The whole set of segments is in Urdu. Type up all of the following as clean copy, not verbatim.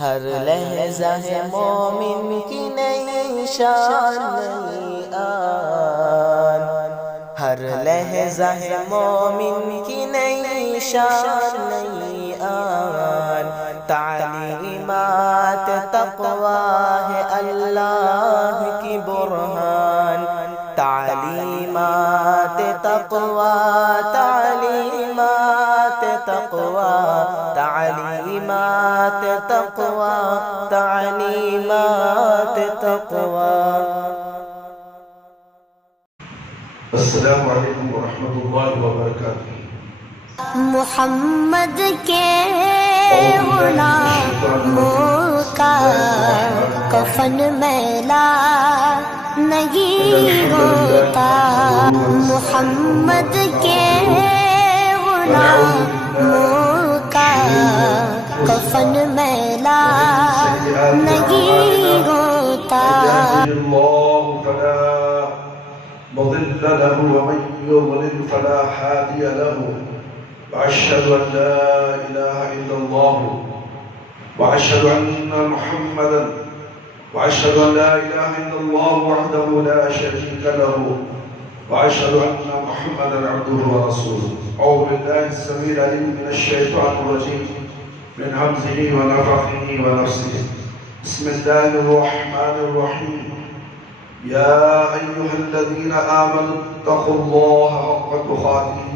ہر لحظہ ہے مومن کی نئی شان نئی آن، ہر لحظہ ہے مومن کی نئی شان نئی آن، تعلیمات تقویٰ ہے اللہ کی برہان، تعلیمات تقویٰ، تعلیمات تقویٰ، تعلیمات تقویٰ، تعلیمات تقویٰ۔ السلام علیکم ورحمۃ اللہ وبرکاتہ۔ محمد کے غلاموں کا کفن میلا نہیں ہوتا، محمد کے غلاموں کا کفن میلا نہیں ہوتا۔ اللہ فلا مضل له ومن يضلل فلا هادي له، وأشهد أن لا إله إلا الله وأشهد أن محمدا وأشهد أن لا إله إلا الله وحده لا شريك له وأشهد أن محمدا عبده ورسوله۔ أعوذ بالله السميع العليم من الشيطان الرجيم من همزه ونفخه ونفسه، بسم الله الرحمن الرحيم۔ يا أيها الذين آمنوا اتقوا الله حق تقاته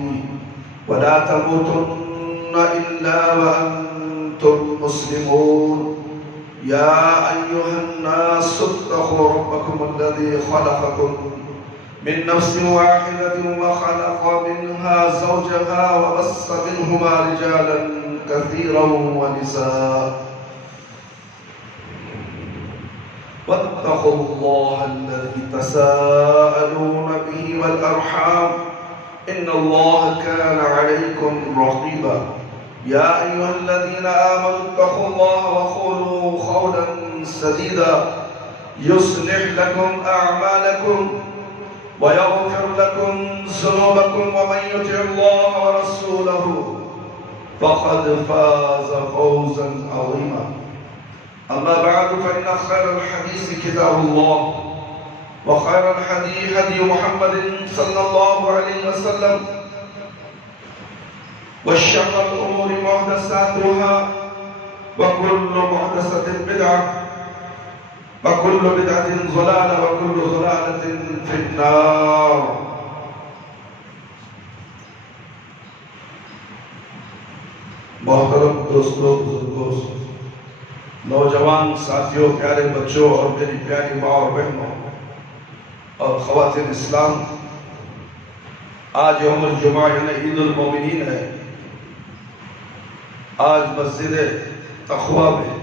ولا تموتن إلا وأنتم مسلمون۔ يا أيها الناس اتقوا ربكم الذي خلقكم من نفس واحدة وخلق منها زوجها وبث منهما رجالا كثيرا ونساء، واتقوا الله الذي تساءلون به والأرحام إن الله كان عليكم رقيبا۔ يا أيها الذين آمنوا اتقوا الله وقولوا قولا سديدا يصلح لكم أعمالكم ويغفر لكم ذنوبكم، ومن يطع الله ورسوله فقد فاز فوزا عظيما۔ أما بعد فإن خير الحديث كتاب الله، وخير الهدي هدي محمد صلى الله عليه وسلم، وشر الأمور محدثاتها، وكل محدثة بدعة، وكل بدعة ضلالة، وكل ضلالة في النار۔ محترم دوستوں، بزرگوں، نوجوان ساتھیوں، پیارے بچوں اور میری پیاری ماں اور بہنوں اور خواتین اسلام، آج یوم الجمعہ یعنی عید المومنین ہے۔ آج مسجد تقویٰ میں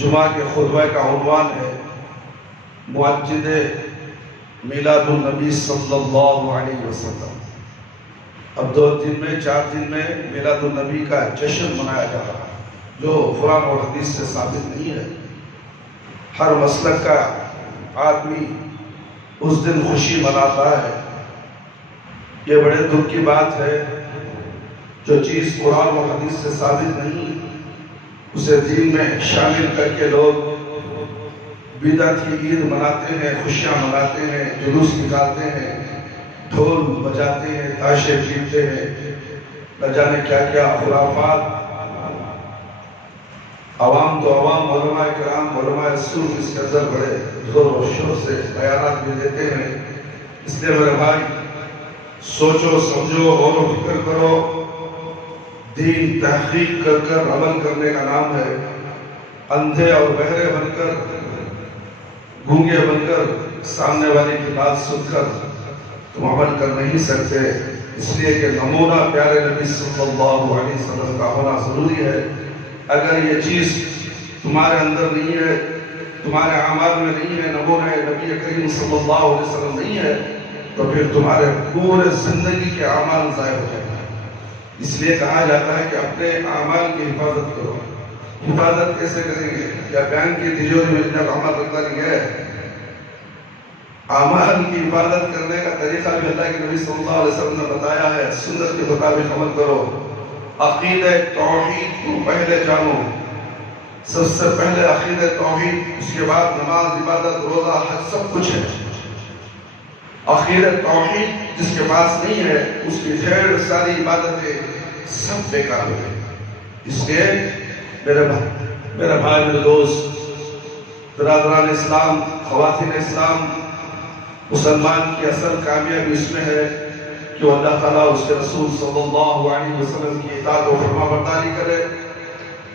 جمعہ کے خطبہ کا عنوان ہے معجد میلاد النبی صلی اللہ علیہ وسلم۔ اب 2 دن میں 4 دن میں میلاد النبی کا جشن منایا جا رہا ہے، جو قرآن اور حدیث سے ثابت نہیں ہے۔ ہر مسلک کا آدمی اس دن خوشی مناتا ہے۔ یہ بڑے دکھ کی بات ہے، جو چیز قرآن اور حدیث سے ثابت نہیں اسے دین میں شامل کر کے لوگ بدعت کی عید مناتے ہیں، خوشیاں مناتے ہیں، جلوس نکالتے ہیں، ڈھول بجاتے ہیں، تاشے پیٹتے ہیں، نہ جانے کیا کیا خرافات۔ عوام تو عوام، علماء کرام، علماء رسول اس کے اندر بڑے زور و شور سے بیانات بھی دیتے ہیں۔ اس لیے میرے بھائی، سوچو سمجھو غور و فکر کرو۔ دین تحقیق کر کر عمل کرنے کا نام ہے۔ اندھے اور بہرے بن کر، گونگے بن کر سامنے والے کی بات سن کر تم عمل کر نہیں سکتے، اس لیے کہ نمونہ پیارے نبی صلی اللہ علیہ وسلم کا ہونا ضروری ہے۔ اگر یہ چیز تمہارے اندر نہیں ہے، تمہارے اعمال میں نہیں ہے، نمونہ نبی کریم صلی اللہ علیہ وسلم نہیں ہے، تو پھر تمہارے پورے زندگی کے اعمال ضائع ہو جائیں گے۔ اس لیے کہا جاتا ہے کہ اپنے اعمال کی حفاظت کرو۔ حفاظت کیسے کریں گے؟ کیا بینک کی تجوری میں اپنا اعمال رکھتا نہیں ہے؟ اعمال کی حفاظت کرنے کا طریقہ بھی اللہ کے نبی صلی اللہ علیہ وسلم نے بتایا ہے۔ سنت کے مطابق عمل کرو، عقیدہ توحید کو پہلے جانو، سب سے پہلے عقیدہ توحید، اس کے بعد نماز، عبادت، روزہ، حج، سب کچھ ہے۔ عقیدہ توحید جس کے پاس نہیں ہے، اس کی ڈھیر ساری عبادتیں سب بیکار ہو گئی۔ اس لیے میرے بھائی، میرے دوست، برادران اسلام، خواتین اسلام، مسلمان کی اصل کامیابی اس میں ہے کہ وہ اللہ تعالیٰ اس کے رسول صلی اللہ علیہ وسلم کی اطاعت و فرما برداری کرے،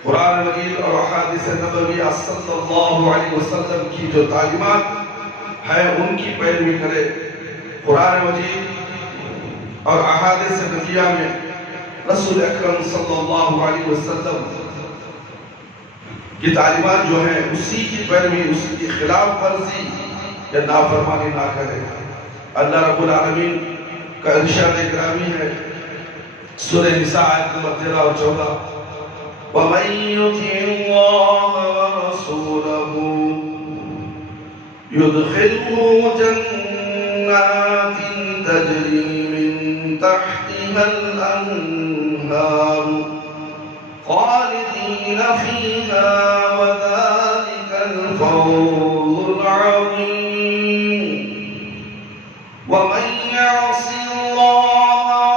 قرآن مجید اور احادیث نبویہ صلی اللہ علیہ وسلم کی جو تعلیمات ہے ان کی پیروی کرے۔ قرآن مجید اور احادیث نبویہ میں رسول اکرم صلی اللہ علیہ وسلم کی تعلیمات جو ہیں اسی کی پیروی، اسی کی خلاف ورزی یا نافرمانی نہ کرے۔ اللہ رب العالمین کا ارشاد گرامی ہے سورہ نساء آیت نمبر 13 اور 14، وَمَن يُطِعِ اللَّهَ وَرَسُولَهُ يُدْخِلْهُ جَنَّاتٍ تَجْرِي مِن تَحْتِهَا الْأَنْهَارُ خَالِدِينَ فِيهَا وَذَلِكَ الْفَوْزُ الْعَظِيمُ وَمَن يَعْصِ اللَّهَ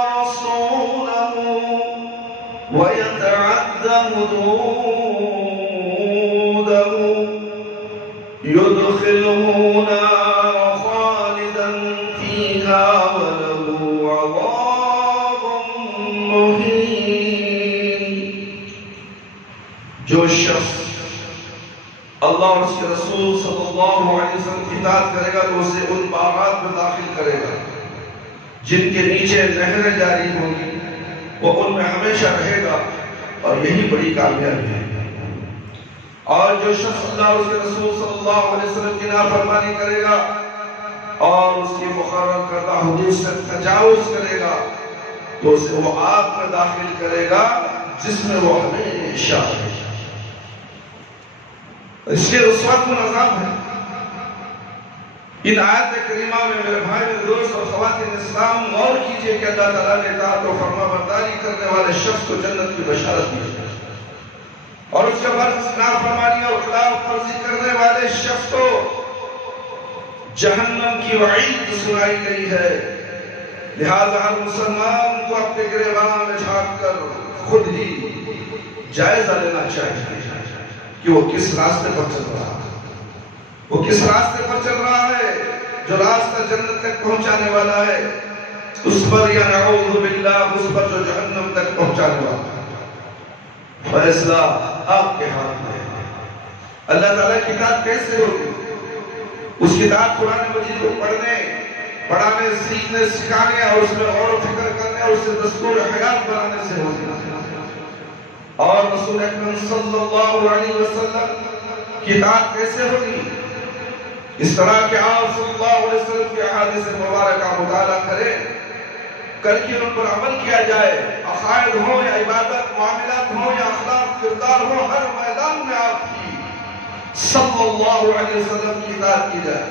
وَرَسُولَهُ وَيَتَعَدَّ حُدُودَهُ يُدْخِلْهُ نَارًا خَالِدًا فِيهَا وَلَهُ عَذَابٌ مُهِينٌ۔ جو شخص اللہ اور اس کے رسول صلی اللہ علیہ وسلم کی اطاعت کرے گا تو اسے ان باغات میں داخل کرے گا جن کے نیچے نہریں جاری ہوں گی، وہ ان میں ہمیشہ رہے گا، اور یہی بڑی کامیابی ہے۔ اور جو شخص اللہ اور اس کے رسول صلی اللہ علیہ وسلم کی نافرمانی کرے گا اور اس کی مقرر کردہ حدود سے تجاوز کرے گا تو اسے وہ آگ میں داخل کرے گا جس میں وہ ہمیشہ رہے گا۔ اس لیے رسوت کو نظام ہے۔ ان آیت کریمہ میں میرے بھائی، میرے دوست اور خواتین اسلام غور کیجئے کہ اللہ تعالیٰ نے اطاعت و فرما برداری کرنے والے شخص کو جنت کی بشارت دی ہے، اور اس کے برعکس نافرمانی اور خلاف ورزی کرنے والے شخص کو جہنم کی وعید سنائی گئی ہے۔ لہذا ہر مسلمان کو اپنے گریباں میں جھانک کر خود ہی جائزہ لینا چاہیے کہ وہ کس راستے پر چل رہا ہے، وہ کس راستے پر چل رہا ہے۔ جو راستہ جنت تک پہنچانے والا ہے اس پر یا نعوذ باللہ اس پر جو جہنم تک پہنچانے والا ہے۔ فیصلہ آپ کے ہاتھ میں ہے۔ اللہ تعالیٰ کی اطاعت کیسے ہوگی؟ اس کی اطاعت قرآن مجید کو پڑھنے، پڑھانے، سیکھنے، سکھانے اور اس میں غور و فکر کرنے اور اسے دستور حیات بنانے سے ہوگی۔ اور رسول اکرم صلی اللہ علیہ وسلم کی اطاعت کیسے ہوگی؟ اس طرح کہ آپ صلی اللہ علیہ وسلم کی احادیث مبارکہ مطالعہ کریں، کر کے ان پر عمل کیا جائے، عقائد ہوں یا عبادت، معاملات ہوں یا اخلاق، کردار ہوں، ہر میدان میں آپ کی صلی اللہ علیہ وسلم کی اطاعت کی جائے۔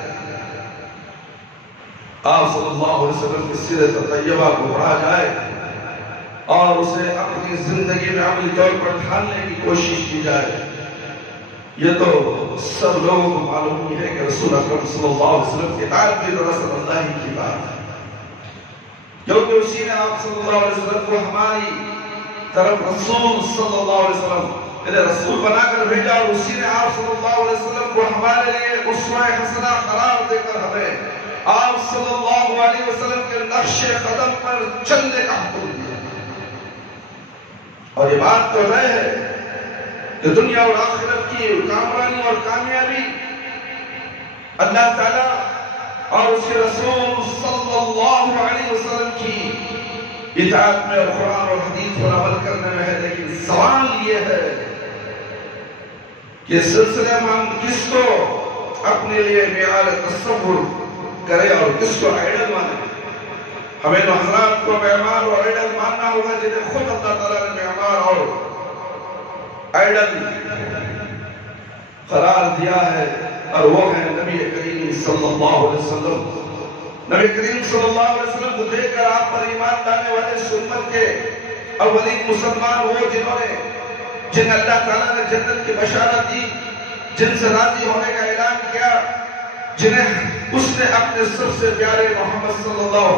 آپ صلی اللہ علیہ وسلم کی سیرت طیبہ کو پڑھا جائے اور اسے اپنی زندگی میں عملی طور پر ڈھالنے کی کوشش کی جائے۔ یہ تو سب لوگوں کو معلوم ہی ہے کہ رسول اکرم صلی اللہ علیہ وسلم کی اطاعت بھی دراصل اللہ ہی کی اطاعت ہے، کیونکہ اسی نے آپ صلی اللہ علیہ وسلم کو ہماری طرف رسول صلی اللہ علیہ وسلم رسول بنا کر بھیجا، اور اسی نے آپ صلی اللہ علیہ وسلم کو ہمارے لیے اسوہ حسنہ قرار دے کر ہمیں آپ صلی اللہ علیہ وسلم کے نقش قدم پر چلنے کا حکم دیا۔ اور یہ بات تو ہے کہ دنیا اور آخرت کی کامرانی اور کامیابی اللہ تعالیٰ اور اس کے رسول صلی اللہ علیہ وسلم کی اطاعت میں اور قرآن اور حدیث پر عمل کرنے میں ہے، لیکن سوال یہ ہے کہ سلسلے میں ہم کس کو اپنے لیے معیار تصور کرے اور کس کو آئیڈل مانے۔ ہمیں تو حضرات کو معیار اور آئیڈل ماننا ہوگا جنہیں خود اللہ تعالیٰ نے معیار اور آئیڈل قرار دیا ہے، اور وہ ہے نبی کریم صلی اللہ علیہ وسلم۔ نبی کریم صلی اللہ علیہ وسلم کو دیکھ کر آپ پر ایمان لانے والے سنت کے اولین مسلمان وہ جنہوں نے جن اللہ تعالیٰ نے جنت کی بشارت دی، جن سے راضی ہونے کا اعلان کیا، جنہیں اس نے اپنے سب سے پیارے محمد صلی اللہ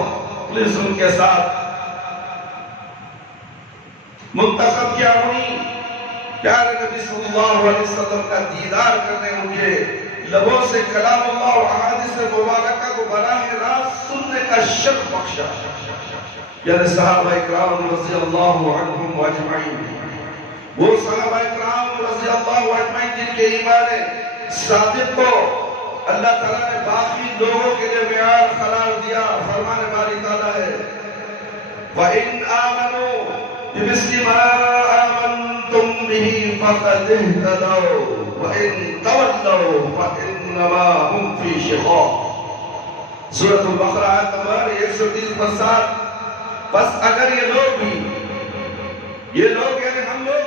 علیہ وسلم کے ساتھ منتخب کیا، ہوئی پیارے نبی صلی اللہ علیہ وسلم کا دیدار کرنے، ان کے لبوں سے کلام اللہ و احادیث مبارکہ کو براہ راست سننے کا شرف بخشا، یعنی صحابہ اکرام رضی اللہ عنہم اجمعین، وہ صحابہ اکرام رضی اللہ اجمعین جن کے ایمان صادق کو اللہ تعالیٰ نے باقی لوگوں کے لیے معیار قرار دیا۔ فرمان باری تعالیٰ ہے وَإِنْ آمَنُوا بِمِثْلِ مَا آمَنْتُمْ بِهِ فَقَدِ اهْتَدَوْا وَإِنْ تَوَلَّوْا فَإِنَّمَا هُمْ فِي شِقَاقٍ۔ سورۃ البقرہ آیت نمبر 130 بس اگر یہ لوگ بھی، یہ لوگ یعنی ہم لوگ،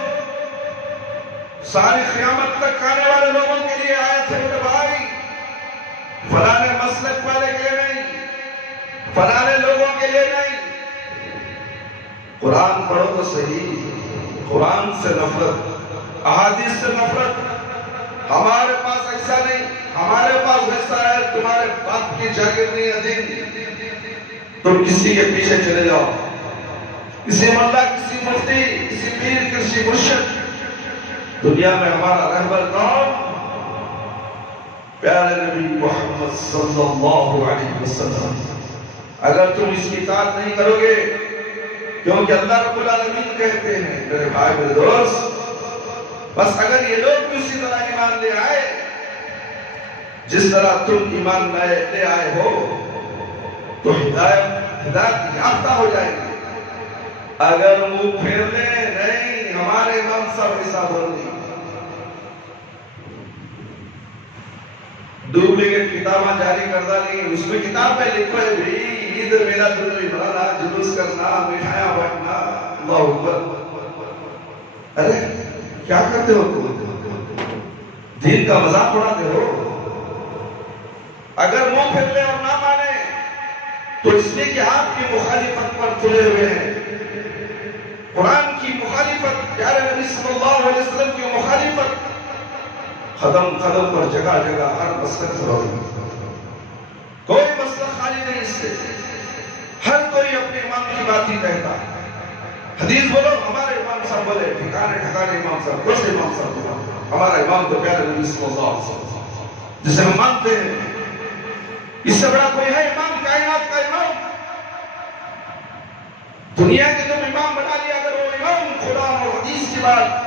ساری قیامت تک آنے والے لوگوں کے لیے آیت ہے میرے بھائی، فلانے مسلک والے کے لیے نہیں، فلانے لوگوں کے لیے نہیں۔ قرآن پڑھو تو صحیح، قرآن سے نفرت، احادیث سے نفرت، ہمارے پاس ایسا نہیں، ہمارے پاس ایسا ہے، تمہارے باپ کی جاگیر نہیں ہے دین، تم کسی کے پیچھے چلے جاؤ، کسی ملا، کسی مفتی، کسی پیر، کسی مرشد۔ دنیا میں ہمارا رہبر کون؟ پیارے نبی محمد صلی اللہ علیہ وسلم۔ اگر تم اس کی اطاعت نہیں کرو گے، کیونکہ اللہ رب العالمین کہتے ہیں میرے بھائی میرے دوست، بس اگر یہ لوگ بھی اسی طرح ایمان لے آئے جس طرح تم ایمان لے آئے ہو، تو ہدایت یافتہ ہو جائے گی۔ اگر منہ پھیر لیں، نہیں ہمارے امام صاحب ایسا بول دی، ڈپلیکیٹ کتابیں جاری کردہ نہیں، اس میں کتاب میں لکھو ہے بھی عید میلاد النبی منانا، جلوس کرنا، مٹھائیاں بانٹنا، اللہ اکبر۔ ارے کیا کرتے ہو تم؟ دین کا مذاق اڑاتے ہو۔ اگر منہ پھر لے اور نہ مانے تو اس لیے کہ آپ کی مخالفت پر تلے ہوئے ہیں، قرآن کی مخالفت، پیارے نبی صلی اللہ علیہ وسلم کی مخالفت، قدم قدم پر جگہ جگہ ہر مسلک ضروری، کوئی مسلک خالی نہیں اس سے، ہر کوئی اپنے امام کی بات ہی کہتا ہے۔ حدیث بولو، ہمارے امام صاحب بولے، ٹھکانے ٹھکانے امام صاحب، کون سے امام صاحب بولے؟ ہمارا امام تو پیارے نبی صلی اللہ علیہ وسلم جسے ہم مانتے ہیں، اس سے بڑا کوئی ہے امام کائنات کا امام؟ دنیا کے تم امام بنا لیا، اگر وہ امام قرآن اور حدیث کی بات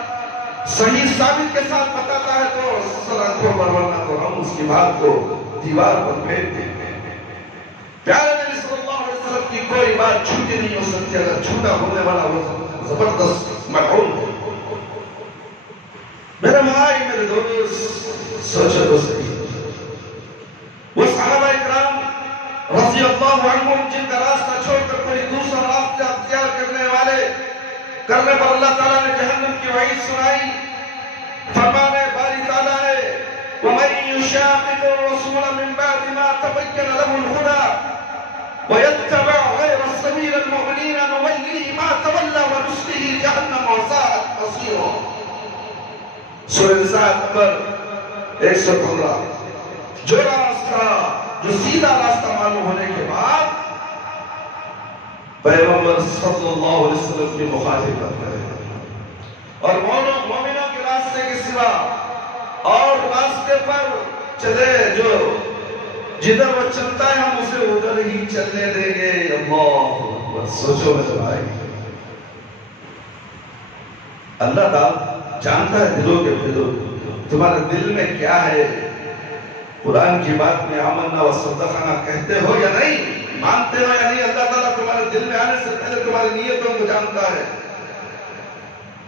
صحیح ثابت کے ساتھ بتاتا ہے تو سلام پر، ورنہ تو ہم اس کی بات کو دیوار پر پھینک دیں۔ پیارے نبی صلی اللہ علیہ وسلم کی کوئی بات چھوٹی نہیں ہو سکتی، اگر چھوٹا ہونے والا وہ زبردست ملعون ہے۔ میرے بھائی میرے دوست، سوچو تو صحیح، وہ صحابہ اکرام رضی اللہ عنہم جن کا راستہ چھوڑ کر کوئی دوسرا راستہ اختیار کرنے پر اللہ تعالیٰ نے جہنم کی وعید سنائی۔ فرمان باری تعالیٰ ہے وَمَن يُشَاقِقِ الرَّسُولَ مِن بَعْدِ مَا تَبَيَّنَ لَهُ الْهُدَىٰ وَيَتَّبِعْ غَيْرَ سَبِيلِ الْمُؤْمِنِينَ نُوَلِّهِ مَا تَوَلَّىٰ وَنُصْلِهِ جَهَنَّمَ وَسَاءَتْ مَصِيرًا۔ سورہ نساء نمبر 115۔ جو راستہ، جو سیدھا راستہ معلوم ہونے کے بعد پیغمبر صلی اللہ علیہ وسلم کی مخالفت کرے اور مومنوں کے راستے کے سوا اور راستے پر چلے، جو جدھر وہ چلتا ہے ہم اسے ادھر ہی چلنے دیں گے۔ اللہ اکبر۔ سوچو میرے بھائی، اللہ تعالیٰ جانتا ہے دلوں کے دلوں، تمہارے دل میں کیا ہے۔ قرآن کی بات میں آمنا و صدقنا کہتے ہو یا نہیں، مانتے ہو یا نہیں، اللہ تعالیٰ تمہارے دل میں آنے سے پہلے تمہاری نیتوں کو جانتا ہے۔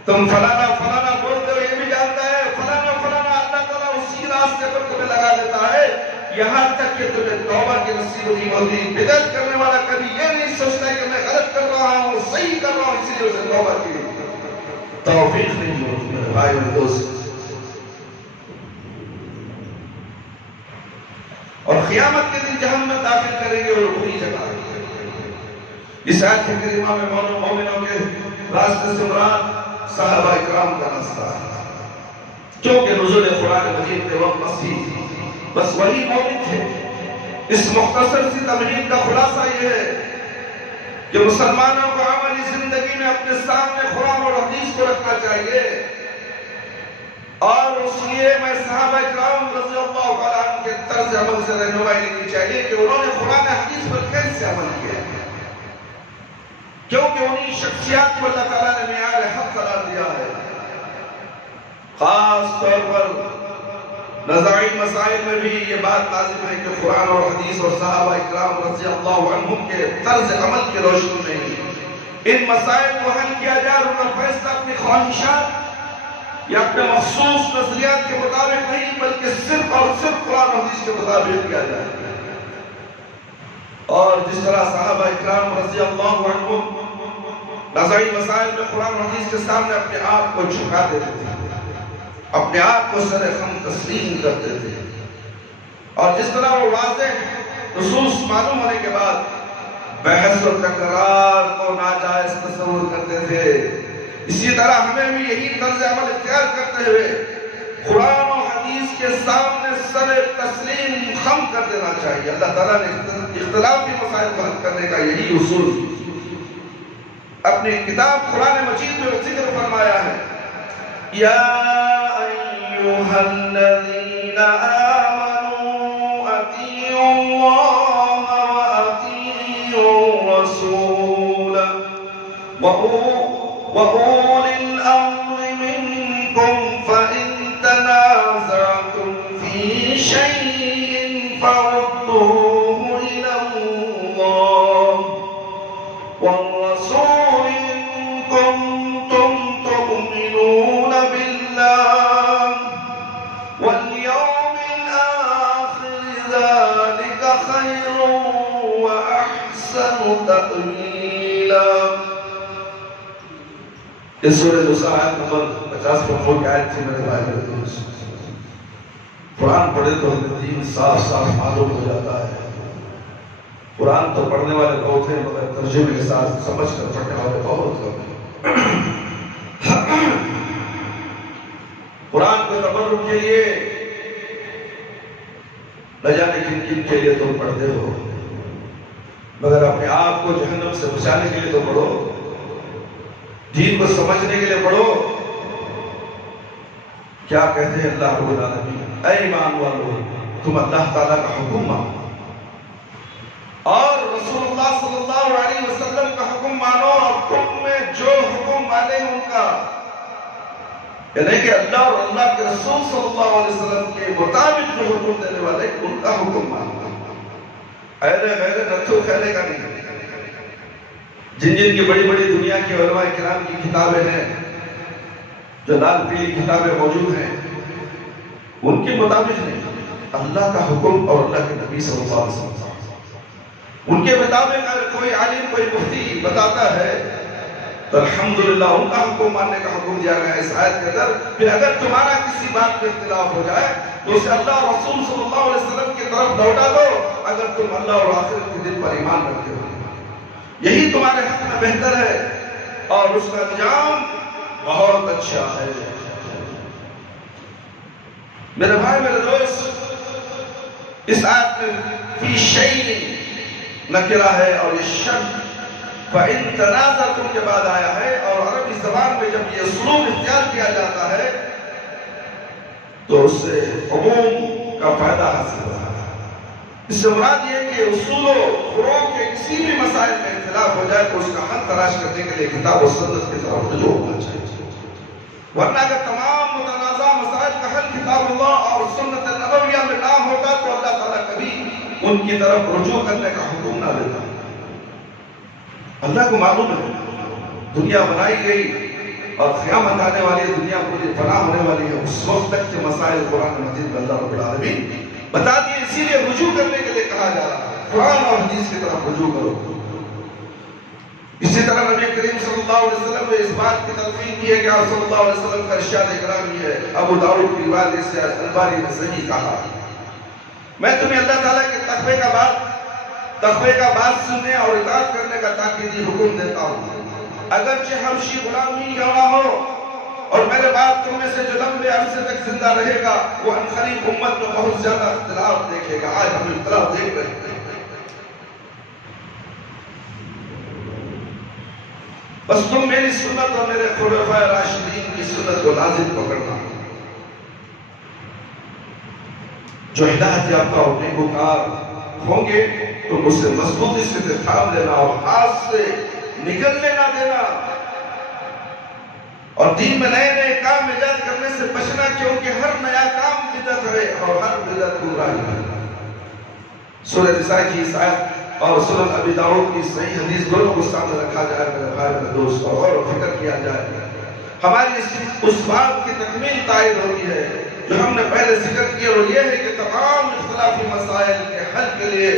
تم فلانا فلانا بولتے ہو یہ بھی جانتا ہے، فلانا فلانا، اللہ تعالیٰ اسی راستے پر تمہیں لگا دیتا ہے، یہاں تک کہ تمہیں توبہ کی نصیب نہیں ہوتی۔ بدعت کرنے والا کبھی یہ نہیں سوچتا ہے کہ میں غلط کر رہا ہوں، صحیح کر رہا ہوں، اسی لیے اسے توبہ کی توفیق نہیں ہوتی۔ میرے بھائی میرے دوست، اور قیامت کے دن جہنم میں داخل کریں گے اور پوری جگہ۔ اس آیت کریمہ میں مومنوں کے راستے سے مراد صحابہ اکرام کا راستہ ہے، کیونکہ نزول قرآن مجید کے وقت بس وہی مومن تھے۔ اس مختصر سی تمہید کا خلاصہ یہ ہے کہ مسلمانوں کو عملی زندگی میں اپنے سامنے قرآن اور حدیث کو رکھنا چاہیے، اور اس لیے میں صحابہ کرام رضی اللہ عنہ کے طرز عمل سے رہنمائی لینی چاہیے کہ انہوں نے قرآن حدیث پر کیسے عمل کیا، کیونکہ انہی شخصیات کو اللہ تعالیٰ نے معیار حق قرار دیا ہے۔ خاص طور پر نزاعی مسائل میں بھی یہ بات لازم ہے کہ قرآن اور حدیث اور صحابہ اکرام رضی اللہ عنہم کے طرز عمل کی روشنی میں ان مسائل کو حل کیا جائے، اور ان کا فیصلہ اپنی خواہشات یا اپنے مخصوص نظریات کے مطابق نہیں بلکہ صرف اور صرف قرآن اور حدیث کے مطابق کیا جائے۔ اور جس طرح صحابہ اکرام رضی اللہ عنہم نزاعی مسائل میں قرآن اور حدیث کے سامنے اپنے آپ کو جھکا دیتے تھے، اپنے آپ کو سر خم تسلیم کرتے تھے، اور جس طرح وہ واضح نصوص معلوم ہونے کے بعد بحث و تکرار کو ناجائز تصور کرتے تھے، اسی طرح ہمیں بھی یہی طرز عمل اختیار کرتے ہوئے قرآن و حدیث کے سامنے سر تسلیم خم کر دینا چاہیے۔ اللہ تعالیٰ نے اختلافی مسائل کو حل کرنے کا یہی اصول اپنی کتاب قرآن مجید میں ذکر فرمایا ہے۔ یا ایھا الذین آمنوا اطیعوا اللہ واطیعوا الرسول وأولي الأمر منكم فإن تنازعتم في شيء فردوه إلى الله والرسول إن كنتم تؤمنون بالله واليوم الآخر ذلك خير وأحسن تأويلا۔ اس سورہ دوسرا آیت نمبر 50 پر موڑ کی آیت تھی میرے بھائی میرے دوست۔ قرآن پڑھے تو دین صاف صاف معلوم ہو جاتا ہے۔ قرآن تو پڑھنے والے بہت ہیں مگر ترجمے کے ساتھ سمجھ کر پڑھنے والے بہت کم ہیں۔ قرآن کو تبرک کے لیے نہ جانے کن کن کے لیے تم پڑھتے ہو، مگر اپنے آپ کو جہنم سے بچانے کے لیے تو پڑھو، دین کو سمجھنے کے لیے پڑھو۔ کیا کہتے ہیں اللہ رب العالمین؟ اے ایمان والو، تم اللہ تعالیٰ کا حکم مانو اور رسول اللہ صلی اللہ علیہ وسلم کا حکم مانو، اور تم میں جو حکم مانے ان کا، یعنی کہ اللہ اور اللہ کے رسول صلی اللہ علیہ وسلم کے مطابق جو حکم دینے والے ان کا حکم مانو، ایرے غیرے نتھو خیرے کا نہیں۔ جن جن کی بڑی بڑی دنیا کی علماء کرام کی کتابیں ہیں، جو لال پیلی کتابیں موجود ہیں، ان کے مطابق نہیں، اللہ کا حکم اور اللہ کے نبی صلی اللہ علیہ وسلم ان کے مطابق اگر کوئی عالم کوئی مفتی بتاتا ہے تو الحمدللہ ان کا حکم ماننے کا حکم دیا گیا ہے اس آیت کے اندر۔ پھر اگر تمہارا کسی بات میں اختلاف ہو جائے تو اسے اللہ اور رسول صلی اللہ علیہ وسلم کی طرف لوٹا دو، اگر تم اللہ اور آخرت کے دن پر ایمان رکھتے ہو، یہی تمہارے حق میں بہتر ہے اور اس کا انجام بہت اچھا ہے۔ میرے بھائی میرے دوست، اس آیت میں فی شیء نکرہ ہے اور یہ شرط فَإِن تَنَازَعْتُمْ کے بعد آیا ہے، اور عربی زبان میں جب یہ اسلوب اختیار کیا جاتا ہے تو اس سے عموم کا فائدہ حاصل ہوتا ہے۔ اس سے مراد یہ کہ اصول و فروع کے کسی بھی مسائل میں اختلاف ہو جائے تو اس کا حل تلاش کرنے کے لیے کتاب و سنت کی طرف رجوع ہونا چاہیے، ورنہ اگر تمام متنازع مسائل کا حل کتاب اللہ اور سنت نبویہ میں نہ ہوتا تو اللہ تعالیٰ کبھی ان کی طرف رجوع کرنے کا حکم نہ دیتا۔ اللہ کو معلوم ہے دنیا بنائی گئی اور قیامت آنے والی ہے، دنیا پوری فنا ہونے والی ہے، اس وقت تک کے مسائل قرآن مجید میں اللہ رب العالمین بتا دیے، اسی لیے رجوع کرنے کے لیے کہا جا رہا ہے، قرآن اور حدیث کی طرف رجوع کرو۔ اسی طرح نبی کریم صلی اللہ علیہ وسلم نے اس بات کی تلقین کی ہے کہ آپ صلی اللہ علیہ وسلم کا ارشاد اکرام یہ ہے، ابو داؤد کی روایت سے البانی نے صحیح کہا، میں تمہیں اللہ تعالیٰ کے تقوی کا بات سننے اور اطاعت کرنے کا تاکیدی حکم دیتا ہوں، اگرچہ حبشی غلام ہی کیوں نہ ہو، اور میرے بعد تم میں سے جو لمبے عرصے تک زندہ رہے گا وہ عنقریب امت میں بہت زیادہ اختلاف دیکھے گا. آج ہم اختلاف دیکھ رہے ہیں. بس تم میری سنت اور میرے خلفاء راشدین کی سنت کو لازم پکڑنا. جو ہدایت یافتہ اور نیکوکار ہوں گے تو مجھ سے مضبوطی سے تھام لینا اور ہاتھ سے نکلنے نہ دینا. اور دین میں نئے نئے کام ایجاد کرنے سے بچنا, کیونکہ ہر نیا کام بدعت ہے اور ہر بدعت گمراہی ہے. سورہ نساء کی اس آیت اور سنن ابی داؤد کی صحیح حدیث دونوں کو سامنے رکھا جائے میرے بھائی میرے دوست, اور غور و فکر کیا جائے. ہماری اس بات کی تکمیل تائید ہوتی ہے جو ہم نے پہلے ذکر کیا, اور یہ ہے کہ تمام اختلافی مسائل کے حل کے لیے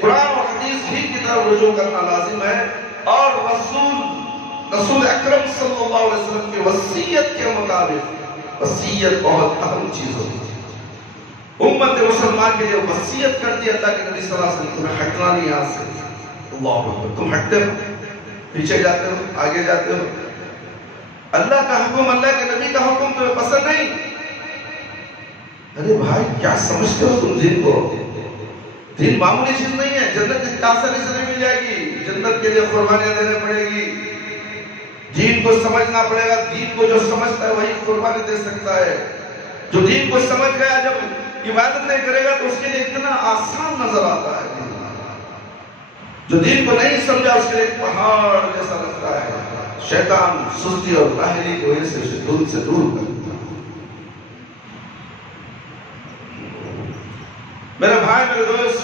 قرآن و حدیث ہی کی طرف رجوع کرنا لازم ہے. اور رسول اکرم صلی اللہ علیہ وسلم کی وصیت کے مطابق, وصیت بہت اہم چیز ہوتی ہے. امت مسلمان کے لیے وصیت کر دی اللہ کے نبی صلی اللہ علیہ وسلم, تمہیں ہٹنا نہیں یہاں سے. اللہ اکبر. تم ہٹتے ہو, پیچھے جاتے ہو, آگے جاتے ہو. اللہ کا حکم, اللہ کے نبی کا حکم تمہیں پسند نہیں. ارے بھائی کیا سمجھتے ہو تم دین کو؟ دین معمولی چیز نہیں ہے. جنت کی آسانی سے نہیں مل جائے گی. جنت کے لیے قربانیاں دینے پڑے گی. دین کو سمجھنا پڑے گا. دین کو جو سمجھتا ہے وہی قربانی دے سکتا ہے. جو دین کو سمجھ گیا جب عبادت نہیں کرے گا تو اس کے لیے اتنا آسان نظر آتا ہے. جو دین کو نہیں سمجھا اس کے لیے ایک پہاڑ جیسا لگتا ہے. شیطان سستی اور کاہلی کی وجہ سے اسے دل سے دور کرتا ہے. میرے بھائی میرے دوست,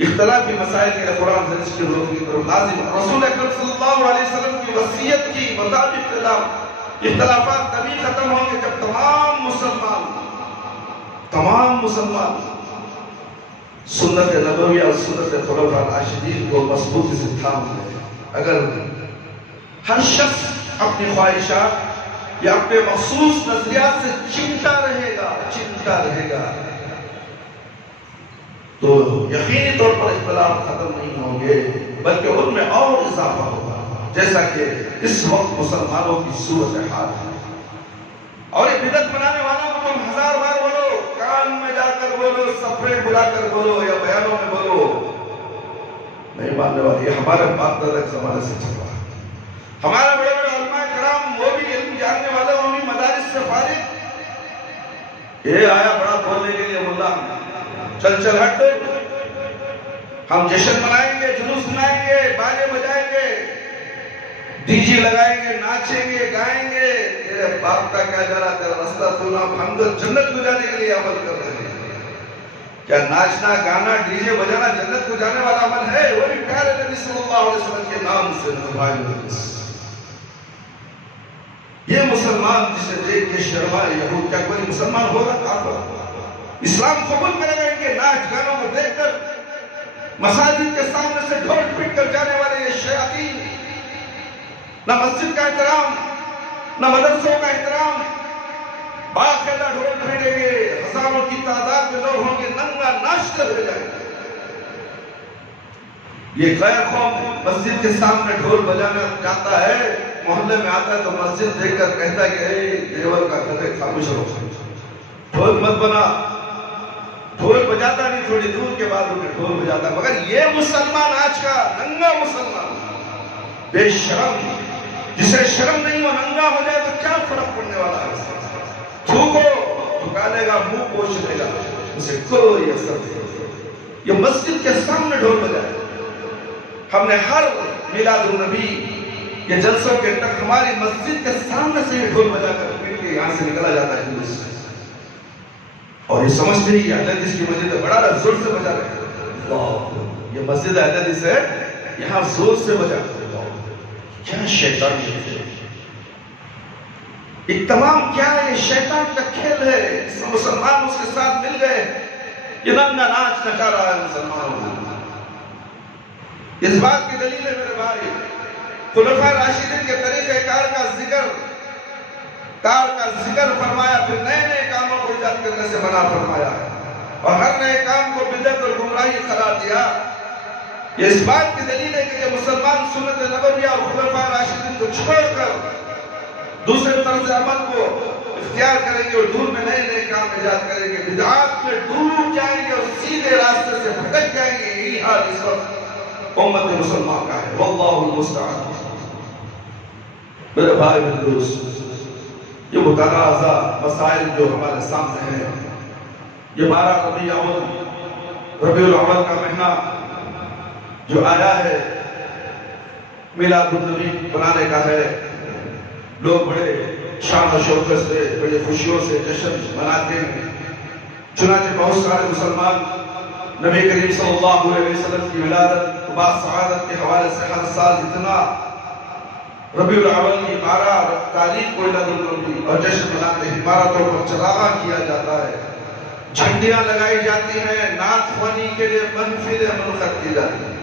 اختلافی مسائل کے قرآن حدیث کی روشنی کی طرف لازم. رسول اکرم صلی اللہ علیہ وسلم کی وصیت کی مطابق اختلافات تبھی ختم ہوں گے جب تمام مسلمان سنت نبویہ اور سنت خلفاء راشدین کو مضبوطی سے تھام لیں. اگر ہر شخص اپنی خواہشات یا اپنے مخصوص نظریات سے چمٹا رہے گا تو یقینی طور پر اختلاف ختم نہیں ہوں گے, بلکہ ان میں اور اضافہ ہوگا, جیسا کہ اس وقت مسلمانوں کی صورتحال ہے. اور یہ بدعت بنانے والوں کو تم 1000 بار بولو, کان میں جا کر بولو, سفرے بلا کر بولو یا بیانوں میں بولو, نہیں ماننے والے. یہ ہمارے باپ دادا کے زمانے سے چل رہا ہے. ہمارے بڑے بڑے علماء کرام وہ بھی علم جاننے والے, وہ بھی مدارس سے فارغ. یہ آیا بڑا بولنے کے لیے ملا, چل ہٹ, ہم جشن منائیں گے, جلوس منائیں گے, باجے بجائیں گے, ڈی جے لگائیں گے, ناچیں گے, گائیں گے. تیرے باپ کا کیا جا رہا, تیرا رستہ سونا, ہم تو جنت کو جانے کے لیے عمل کر رہے ہیں. کیا ناچنا, گانا, ڈی جے بجانا جنت کو جانے والا عمل ہے؟ وہ بھی پیارے نبی صلی اللہ علیہ وسلم کے نام سے. یہ مسلمان جسے دیکھ کے شرمائے یہود, کیا کوئی مسلمان ہوگا کافر؟ اسلام قبول کرے گا ان کے ناچ گانوں کو دیکھ کر؟ مساجد کے سامنے سے ڈھول پٹ کر جانے والے یہ شیاطین, نہ مسجد کا احترام, نہ مدرسوں کا احترام. باقاعدہ ڈھول پیٹیں گے, ہزاروں کی تعداد میں لوگ ہوں گے, ننگا ناچتے ہوئے جائیں گے. یہ غیر قوم مسجد کے سامنے ڈھول بجانا جاتا ہے, محلے میں آتا ہے تو مسجد دیکھ کر کہتا ہے کہ اے دیور کا گھر ہے, خاموش رہو, ڈھول مت بنا. ڈھول بجاتا نہیں, تھوڑی دور کے بعد انہیں ڈھول بجاتا. مگر یہ مسلمان آج کا ننگا مسلمان, بے شرم, جسے شرم نہیں ہو, ننگا ہو جائے تو کیا فرق پڑنے والا ہے؟ تھوکو, تھکا لے گا, منہ پوچھ لے گا, اسے کوئی اثر نہیں. یہ مسجد کے سامنے ڈھول بجائے. ہم نے ہر میلاد النبی کے جلسوں کے تک ہماری مسجد کے سامنے سے یہ ڈھول بجا کر پھر کے یہاں سے نکلا جاتا ہے جلوس. اور یہ سمجھتے ہی اہل حدیث کی مسجد ہے, بڑا زور سے بجا رہے ہیں. یہ مسجد اہل حدیث ہے, یہاں زور سے بجا. کیا شیطان ہے, یہ تمام کیا ہے؟ یہ شیطان کا کھیل ہے. اس مسلمان اس کے ساتھ مل گئے, یہ ننگا ناچ نچا رہا ہے مسلمانوں. اس بات کی دلیل ہے میرے بھائی, خلفاء راشدین کے طریقہ کار کا ذکر فرمایا, پھر نئے نئے کاموں کو ایجاد کرنے سے منع فرمایا, اور ہر نئے کام کو بدعت اور گمراہی قرار دیا. یہ اس بات کی دلیل ہے کہ مسلمان سنت نبویہ اور خلفاء راشدین کو چھوڑ کر دوسرے طرز عمل کو اختیار کریں گے اور دور میں نئے نئے کام ایجاد کریں گے، بدعات میں ڈوب جائیں گے اور سیدھے راستے سے بھٹک جائیں گے۔ یہی حال اس وقت امت مسلمان کا ہے، واللہ المستعان۔ میرے بھائی میرے دوست، یہ متنازع مسائل جو ہمارے سامنے ہیں، یہ 12 ربیع الاول کا مہینہ جو آیا ہے، میلاد النبی بنانے کا ہے، لوگ بڑے شان و شوکت سے، بڑے خوشیوں سے جشن مناتے ہیں۔ چنانچہ بہت سارے مسلمان نبی کریم صلی اللہ علیہ وسلم کی ولادت و باسعادت کے حوالے سے ہر سال اتنا ربیع الاول کی 12 تاریخ کو میلاد النبی اور جشن مناتے ہیں، 12 طور پر چراغاں کیا جاتا ہے، جھنڈیاں لگائی جاتی ہیں، نعت خوانی کے لیے محفلیں منعقد کی جاتی ہیں،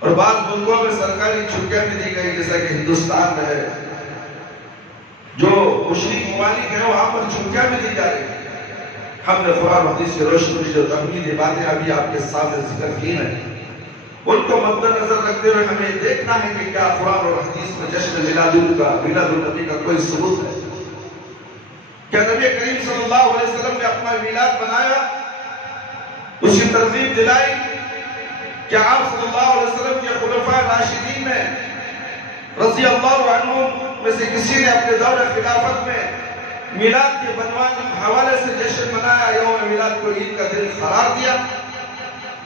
اور بعض ملکوں میں سرکاری چھٹیاں بھی دی گئی، جیسا کہ ہندوستان میں ہے۔ جو مشرک ممالک ہیں وہاں پر چھٹیاں بھی دی جا رہی ہیں۔ ہم نے قرآن و حدیث کی روشنی میں جو تمہیدی باتیں ابھی آپ کے سامنے ذکر کی ہیں، ان کو مد نظر رکھتے ہوئے ہمیں دیکھنا ہے کہ کیا قرآن اور حدیث میں جشن میلاد النبی کا کوئی ثبوت ہے؟ کیا نبی کریم صلی اللہ علیہ وسلم نے اپنا میلاد بنایا، اس کی ترغیب دلائی؟ کیا آپ صلی اللہ علیہ وسلم کے خلفاء راشدین میں رضی اللہ عنہم میں سے کسی نے اپنے دور خلافت میں میلاد کے بنوانے حوالے سے جشن منایا، یوم میلاد کو عید کا دن قرار دیا؟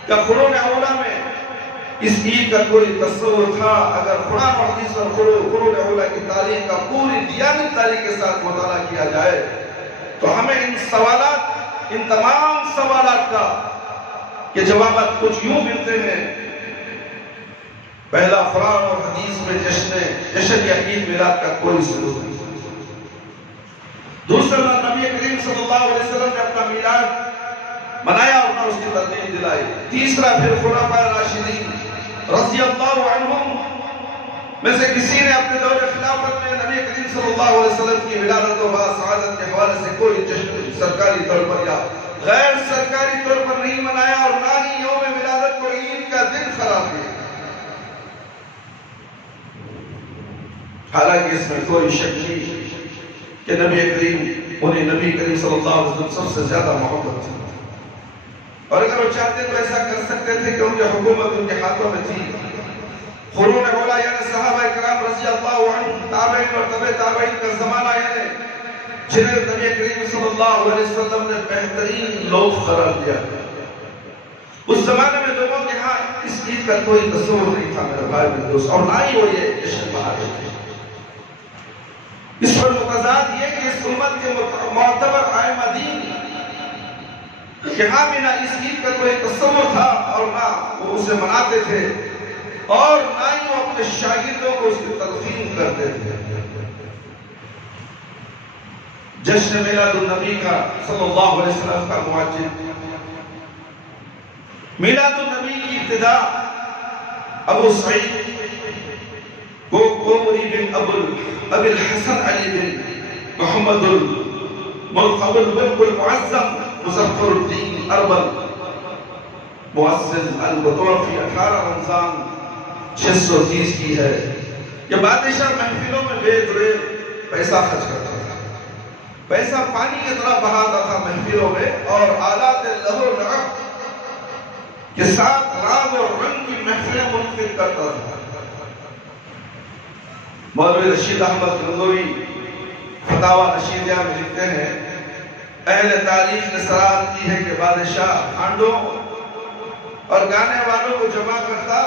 کیا قرون اولا میں اس عید کا کوئی تصور تھا؟ اگر قرآن و حدیث اور قرون اولا کی تاریخ کا پوری دیانت تاریخ کے ساتھ مطالعہ کیا جائے تو ہمیں ان تمام سوالات کا کہ جوابات کچھ یوں ملتے ہیں۔ پہلا، قرآن اور حدیث میں جشن یا عید میلاد کا کوئی ثبوت نہیں۔ دوسرا، نبی کریم صلی اللہ علیہ وسلم نے اپنا میلاد منایا اور اس کی ترغیب دلائی۔ تیسرا، پھر خلفاء راشدین رضی اللہ عنہم میں سے کسی نے اپنے دور خلافت میں نبی کریم صلی اللہ علیہ وسلم کی ولادت و باسعادت کے حوالے سے کوئی جشن سرکاری طور پر یا غیر سرکاری طور پر نہیں منایا، اور نہ ہی یوم ولادت کو عید کا دن قرار دیا۔ حالانکہ اس میں کوئی شک نہیں کہ انہیں نبی کریم صلی اللہ علیہ وسلم سب سے زیادہ محبت تھی، اور اگر وہ چاہتے تو ایسا کر سکتے تھے کہ ان کی حکومت ان کے ہاتھوں میں تھی۔ قرون اولا یعنی صحابہ کرام رضی اللہ عنہ، تابعین اور تبع تابعین کا زمانہ، یعنی جنہیں نبی کریم صلی اللہ علیہ وسلم نے بہترین لوگ قرار دیا، اس زمانے میں لوگوں کے ہاں اس عید کا کوئی تصور نہیں تھا میرے بھائی میرے دوست، اور نہ ہی وہ یہ جشن منا رہے تھے۔ اس پر متضاد یہ کہ اس امت کے معتبر ائمہ دین کہ ہاں بھی نہ اس عید کا کوئی تصور تھا اور نہ وہ اسے مناتے تھے، اور نہ ہی وہ اپنے شاگردوں کو اس کی تلقین کرتے تھے۔ جشن میلاد النبی کا صلی اللہ علیہ وسلم کا موجب میلاد النبی کی ابتدا ابو سعید قومری بن ابی الحسن علی بن محمد الملقب المعظم مظفر الدین اربل مؤسس المتوفی 18 رمضان 630 کی ہے۔ یہ بادشاہ محفلوں میں بے دریغ پیسہ خرچ کرتا تھا، پیسہ پانی کی طرح بہاتا تھا محفلوں میں، اور آلات لہو لعب کے ساتھ راگ اور رنگ کی محفلیں منعقد کرتا تھا۔ مولوی رشید احمد گنگوی فتاوی رشیدیہ میں لکھتے ہیں، اہل تاریخ نے صراحت کی ہے کہ بادشاہ کھانڈوں اور گانے والوں کو جمع کرتا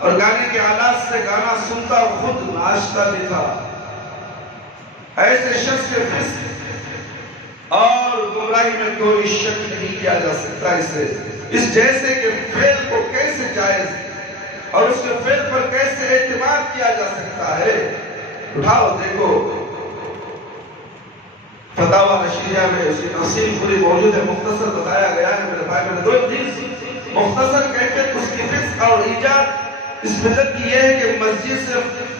اور گانے کے آلات سے گانا سنتا اور خود ناچتا بھی تھا۔ ایسے شخص کے فسق اور گمراہی میں کوئی شک نہیں کیا جا سکتا، اس جیسے کہ فعل کو کیسے جائز اور اس کے فعل پر کیسے اعتماد کیا جا سکتا ہے۔ اٹھاؤ دیکھو، فتاوی رشیدیہ میں اس کی تفصیل پوری موجود ہے، مختصر بتایا گیا ہے میرے بھائی میرے دوست۔ مختصر کیفیت اس کی فسق اور ایجاد اس ملت کی یہ ہے کہ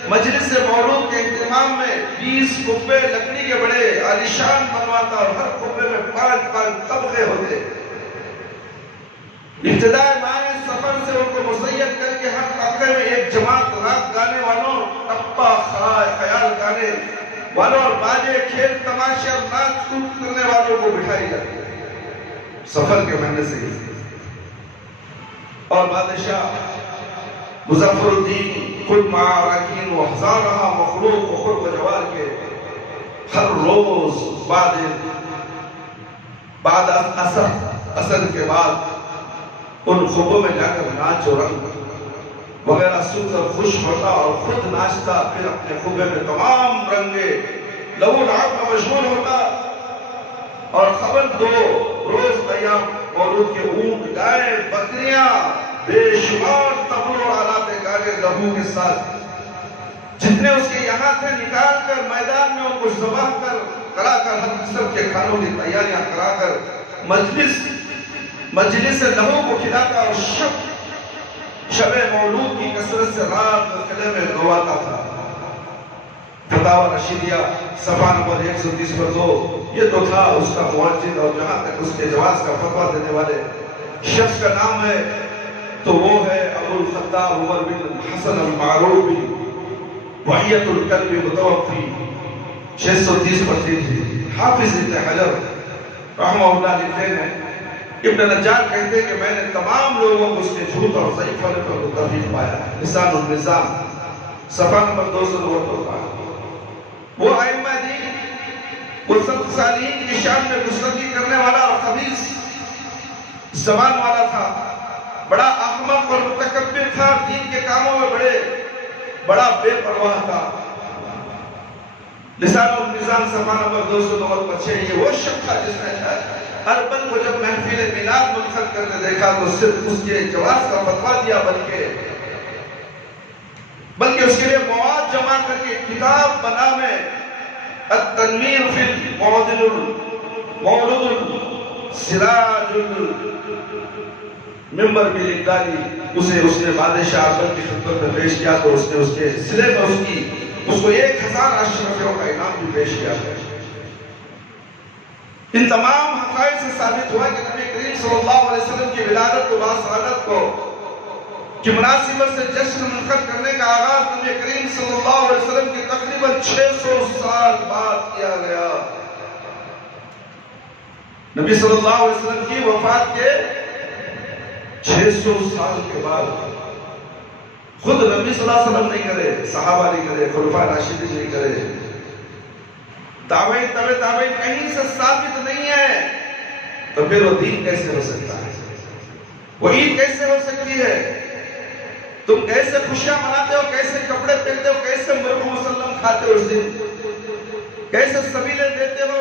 مجلس مولود کے اہتمام میں 20 قبے لکڑی کے بڑے عالیشان بنواتا، اور ہر قبے میں 5 طبقے ہوتے۔ ابتداء ماہ سفر سے ان کو مزین کر کے ہر طبقے میں ایک جماعت راگ گانے والوں، ٹپا خیال گانے والوں اور باجے کھیل تماشے اور ناچ کود کرنے والوں کو بٹھائی جاتی ہے سفر کے مہینے سے ہی۔ اور بادشاہ مظفر الدین خود مع اراکین و ہزارہ مخلوق و خود و جوار کے ہر روز بعد اثر کے بعد ان خوبوں میں جا کر ناچ و رنگ وغیرہ سن کر خوش ہوتا اور خود ناچتا، پھر اپنے خوبے میں تمام رنگے لہو لعب میں مشغول ہوتا اور خبر دو روز ایام مولود کے اونٹ، گائے، بکریاں، بے شمار طبلوں اور آلات گانے لہو کے ساتھ جتنے اس کے یہاں تھے نکال کر میدان میں ان کو ذبح کرا کر ہر قسم کے کھانوں کی تیاریاں کرا کر مجلس لہو کو کھلاتا اور شب مولود کی کثرت سے رات قلعے میں گواتا تھا۔ فتاوی رشیدیہ صفحہ نمبر 130 پر 2 یہ تو تھا اس کا موجد، اور جہاں تک اس کے جواز کا فتویٰ دینے والے شخص کا نام ہے تو وہ ہے ابو الخطاب عمر بن حسن المعروفی وحیت القلب متوفی 630 پر 3۔ حافظ ابن حجر رحمہ اللہ لکھتے ہیں، ابن نجار کہتے ہیں کہ میں نے تمام لوگوں کو اس کے جھوٹ اور ضعیف ہونے پر متفق پایا۔ لسان النظام صفحہ نمبر 292۔ وہ ائمہ دین، وہ سب صالحین کی شان میں گستاخی کرنے والا اور خبیث زبان والا تھا، بڑا احمق اور متکبر تھا، دین کے کاموں میں بڑا بے پرواہ تھا۔ لسان النظام صفحہ نمبر 296۔ یہ وہ شخص تھا جس نے اربل کو جب محفل میلاد منعقد کرتے دیکھا تو صرف اس کے جواز کا فتویٰ دیا بلکہ اس کے لیے مواد جمع کر کے کتاب بنا میں التنویر فی مولد السراج المنبر بھی لکھ ڈالی۔ اسے اس نے بادشاہ اکبر کی خدمت میں پیش کیا تو اس نے اس کے سلے میں اس کو 1000 اشرفیوں کا انعام بھی پیش کیا ہے۔ ان تمام حقائق سے ثابت ہوا کہ نبی کریم صلی اللہ علیہ وسلم کی ولادت و باسعادت کو کی مناسبت سے جشن منعقد کرنے کا آغاز نبی کریم صلی اللہ علیہ وسلم کی تقریباً 600 سال بعد کیا گیا۔ نبی صلی اللہ علیہ وسلم کی وفات کے 600 سال کے بعد خود نبی صلی اللہ علیہ وسلم نہیں کرے، صحابہ نہیں کرے، خلفائے راشدین نہیں کرے، تابعین تابعین کہیں سے ثابت نہیں ہے، تو پھر وہ دین کیسے ہو سکتا ہے؟ وہ عید کیسے ہو سکتی ہے؟ تم کیسے خوشیاں مناتے ہو، کیسے کپڑے پہنتے ہو، کیسے مرغ مسلم کھاتے ہو اس دن، کیسے سبیلے دیتے ہو،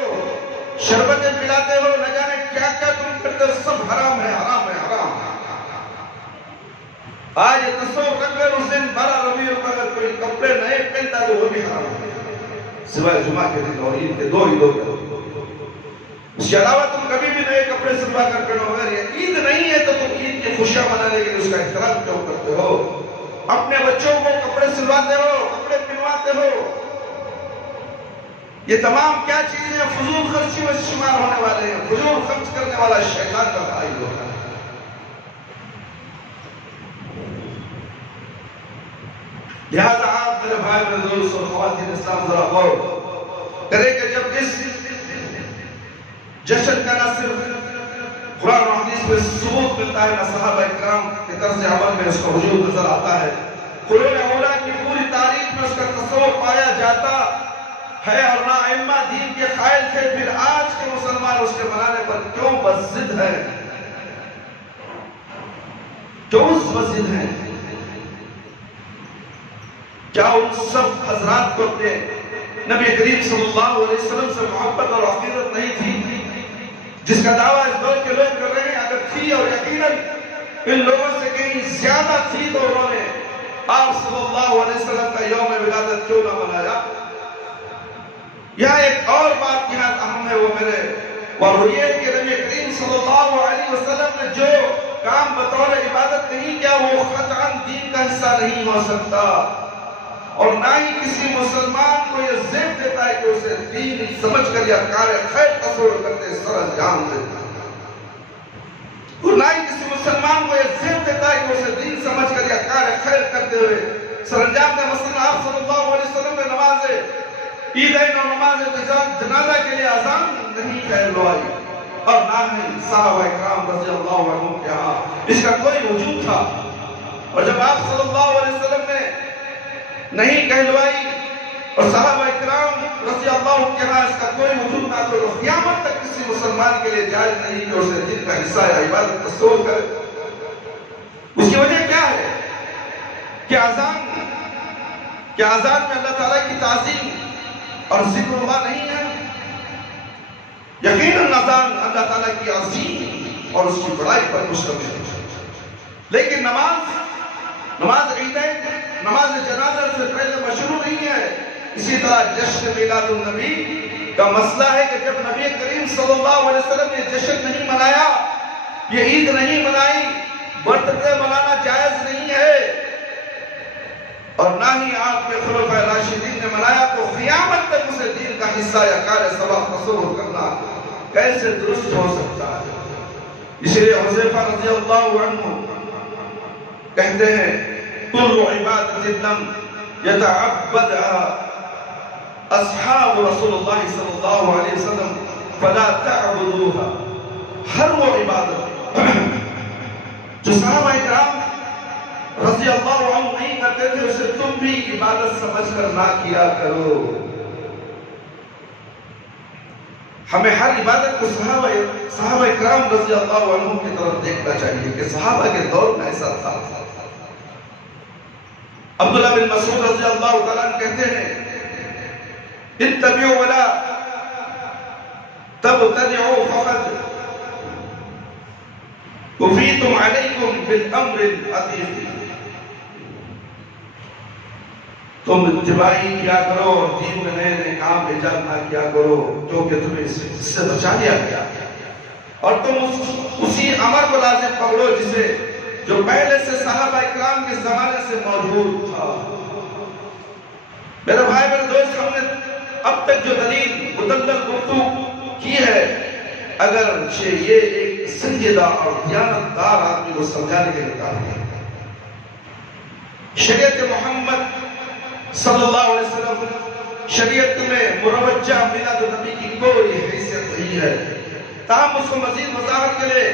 شربتیں پلاتے ہو، نہ جانے کیا کیا تم کرتے ہو، سب حرام ہے، حرام ہے، حرام ہے۔ آج یہ تصور رکھ لیں اس دن 12 ربیع الاول اگر کوئی کپڑے نئے پہنتا تو وہ بھی حرام ہے، سوائے جمعہ کے دن اور عید کے 2 عیدوں کے۔ اس کے علاوہ تم کبھی بھی نئے کپڑے سلوا کر پہنو، اگر یہ عید نہیں ہے تو تم عید کی خوشیاں منانے کے لیے اس کا احترام کیوں کرتے ہو؟ اپنے بچوں کو کپڑے سلواتے ہو، کپڑے پہنواتے ہو، یہ تمام کیا چیزیں فضول خرچی میں شمار ہونے والے ہیں۔ فضول خرچ کرنے والا شیطان کا بھائی ہوتا ہے۔ لہذا آپ میرے بھائی میرے دوست اور خواتین اسلام ذرا غور کریں کہ جب اس جشن کا نہ صرف قرآن و حدیث میں ثبوت ملتا ہے، نہ صحابہ اکرام کے طرز عمل میں اس کا وجود نظر آتا ہے، قرون اولیٰ کی پوری تاریخ میں اس کا تصور پایا جاتا ہے، اور نہ ائمہ دین کے قائل تھے، پھر آج کے مسلمان اس کے منانے پر کیوں بضد ہیں؟ کیوں بضد ہیں؟ کیا ان سب حضرات کو اپنے نبی کریم صلی اللہ علیہ وسلم سے محبت اور عقیدت نہیں تھی جس کا دعویٰ اس دور کے لوگ کر رہے ہیں؟ اگر تھی اور یقیناً ان لوگوں سے کہیں زیادہ تھی تو انہوں نے آپ صلی اللہ علیہ وسلم کا یوم ولادت کیوں نہ منایا؟ یہاں ایک اور بات نہایت اہم ہے وہ میرے، اور یہ کہ نبی کریم صلی اللہ علیہ وسلم نے جو کام بطور عبادت نہیں کیا وہ قطعاً دین کا حصہ نہیں ہو سکتا، اور نہ ہی کسی مسلمان کو یہ زیب دیتا ہے کہ اسے دین سمجھ کر یا کار خیر تصور کرتے سر انجام دیتا ہے۔ اور نہ ہی کسی مسلمان کو یہ ذہن دیتا ہے کہ اسے دین سمجھ کر یا کار خیر کرتے ہوئے سرانجام میں مثلا آپ صلی اللہ علیہ وسلم نے نماز عیدین اور نماز جنازہ کے لیے اذان نہیں کہلوائی، اور نہ ہی صحابہ اکرام رضی اللہ عنہ کے ہاں اس کا کوئی وجود تھا۔ اور جب آپ صلی اللہ علیہ وسلم نے نہیں کہلوائی اور صحابہ اکرام رضی اللہ عنہ کے ہاں اس کا کوئی وجود نہ تو قیامت تک کسی مسلمان کے لیے جائز نہیں کہ اسے دین کا حصہ یا عبادت تصور کرے۔ اس کی وجہ کیا ہے کہ اذان میں اللہ تعالیٰ کی تعظیم اور ذکر اللہ نہیں ہے؟ یقیناً اذان اللہ تعالیٰ کی عظیم اور اس کی بڑائی پر مشتمل ہے، لیکن نماز عیدین، نماز جنازہ سے پہلے مشروع نہیں ہے۔ اسی طرح جشن میلاد النبی کا مسئلہ ہے کہ جب نبی کریم صلی اللہ علیہ وسلم نے جشن نہیں منایا، یہ عید نہیں منائی، برتھ ڈے منانا جائز نہیں ہے، اور نہ ہی آپ کے خلفائے راشدین نے منایا، تو قیامت تک اسے دین کا حصہ یا کار ثواب تصور کرنا کیسے درست ہو سکتا ہے؟ اس لیے حذیفہ رضی اللہ عنہ کہتے ہیں کل عبادت لم یتعبدها اصحاب رسول اللہ صلی اللہ علیہ وسلم فلا تعبدوها، ہر وہ عبادت جو صحابہ اکرام رضی اللہ عنہ نہیں کرتے تھے اسے تم بھی عبادت سمجھ کر نہ کیا کرو۔ ہمیں ہر عبادت کو صحابہ اکرام رضی اللہ عنہ کی طرف دیکھنا چاہیے کہ صحابہ کے دور میں ایسا تھا۔ عبداللہ بن مسعود رضی اللہ تعالیٰ عنہ کہتے ہیں اتبعوا ولا تبتدعوا فقد کفیتم علیکم بالامر العتیق، تم اتباعی کیا کرو اور دین میں نئے نئے کام ایجاد نہ کیا کرو کیونکہ تمہیں اس سے بچا دیا گیا، اور تم اسی امر کو لازم پکڑو جسے جو پہلے سے صحابہ اکرام کے زمانے سے موجود تھا۔ میرے بھائی میرے دوست، ہم نے اب تک جو دلیل مدلل گفتگو کی ہے، اگر یہ ایک سنجیدہ اور دیانتدار آدمی کو سمجھانے کے لیے کافی ہے۔ شریعت محمد صلی اللہ علیہ وسلم شریعت میں مروجہ میلاد النبی کی کوئی حیثیت نہیں ہے، تاہم اس کو مزید وضاحت کے لیے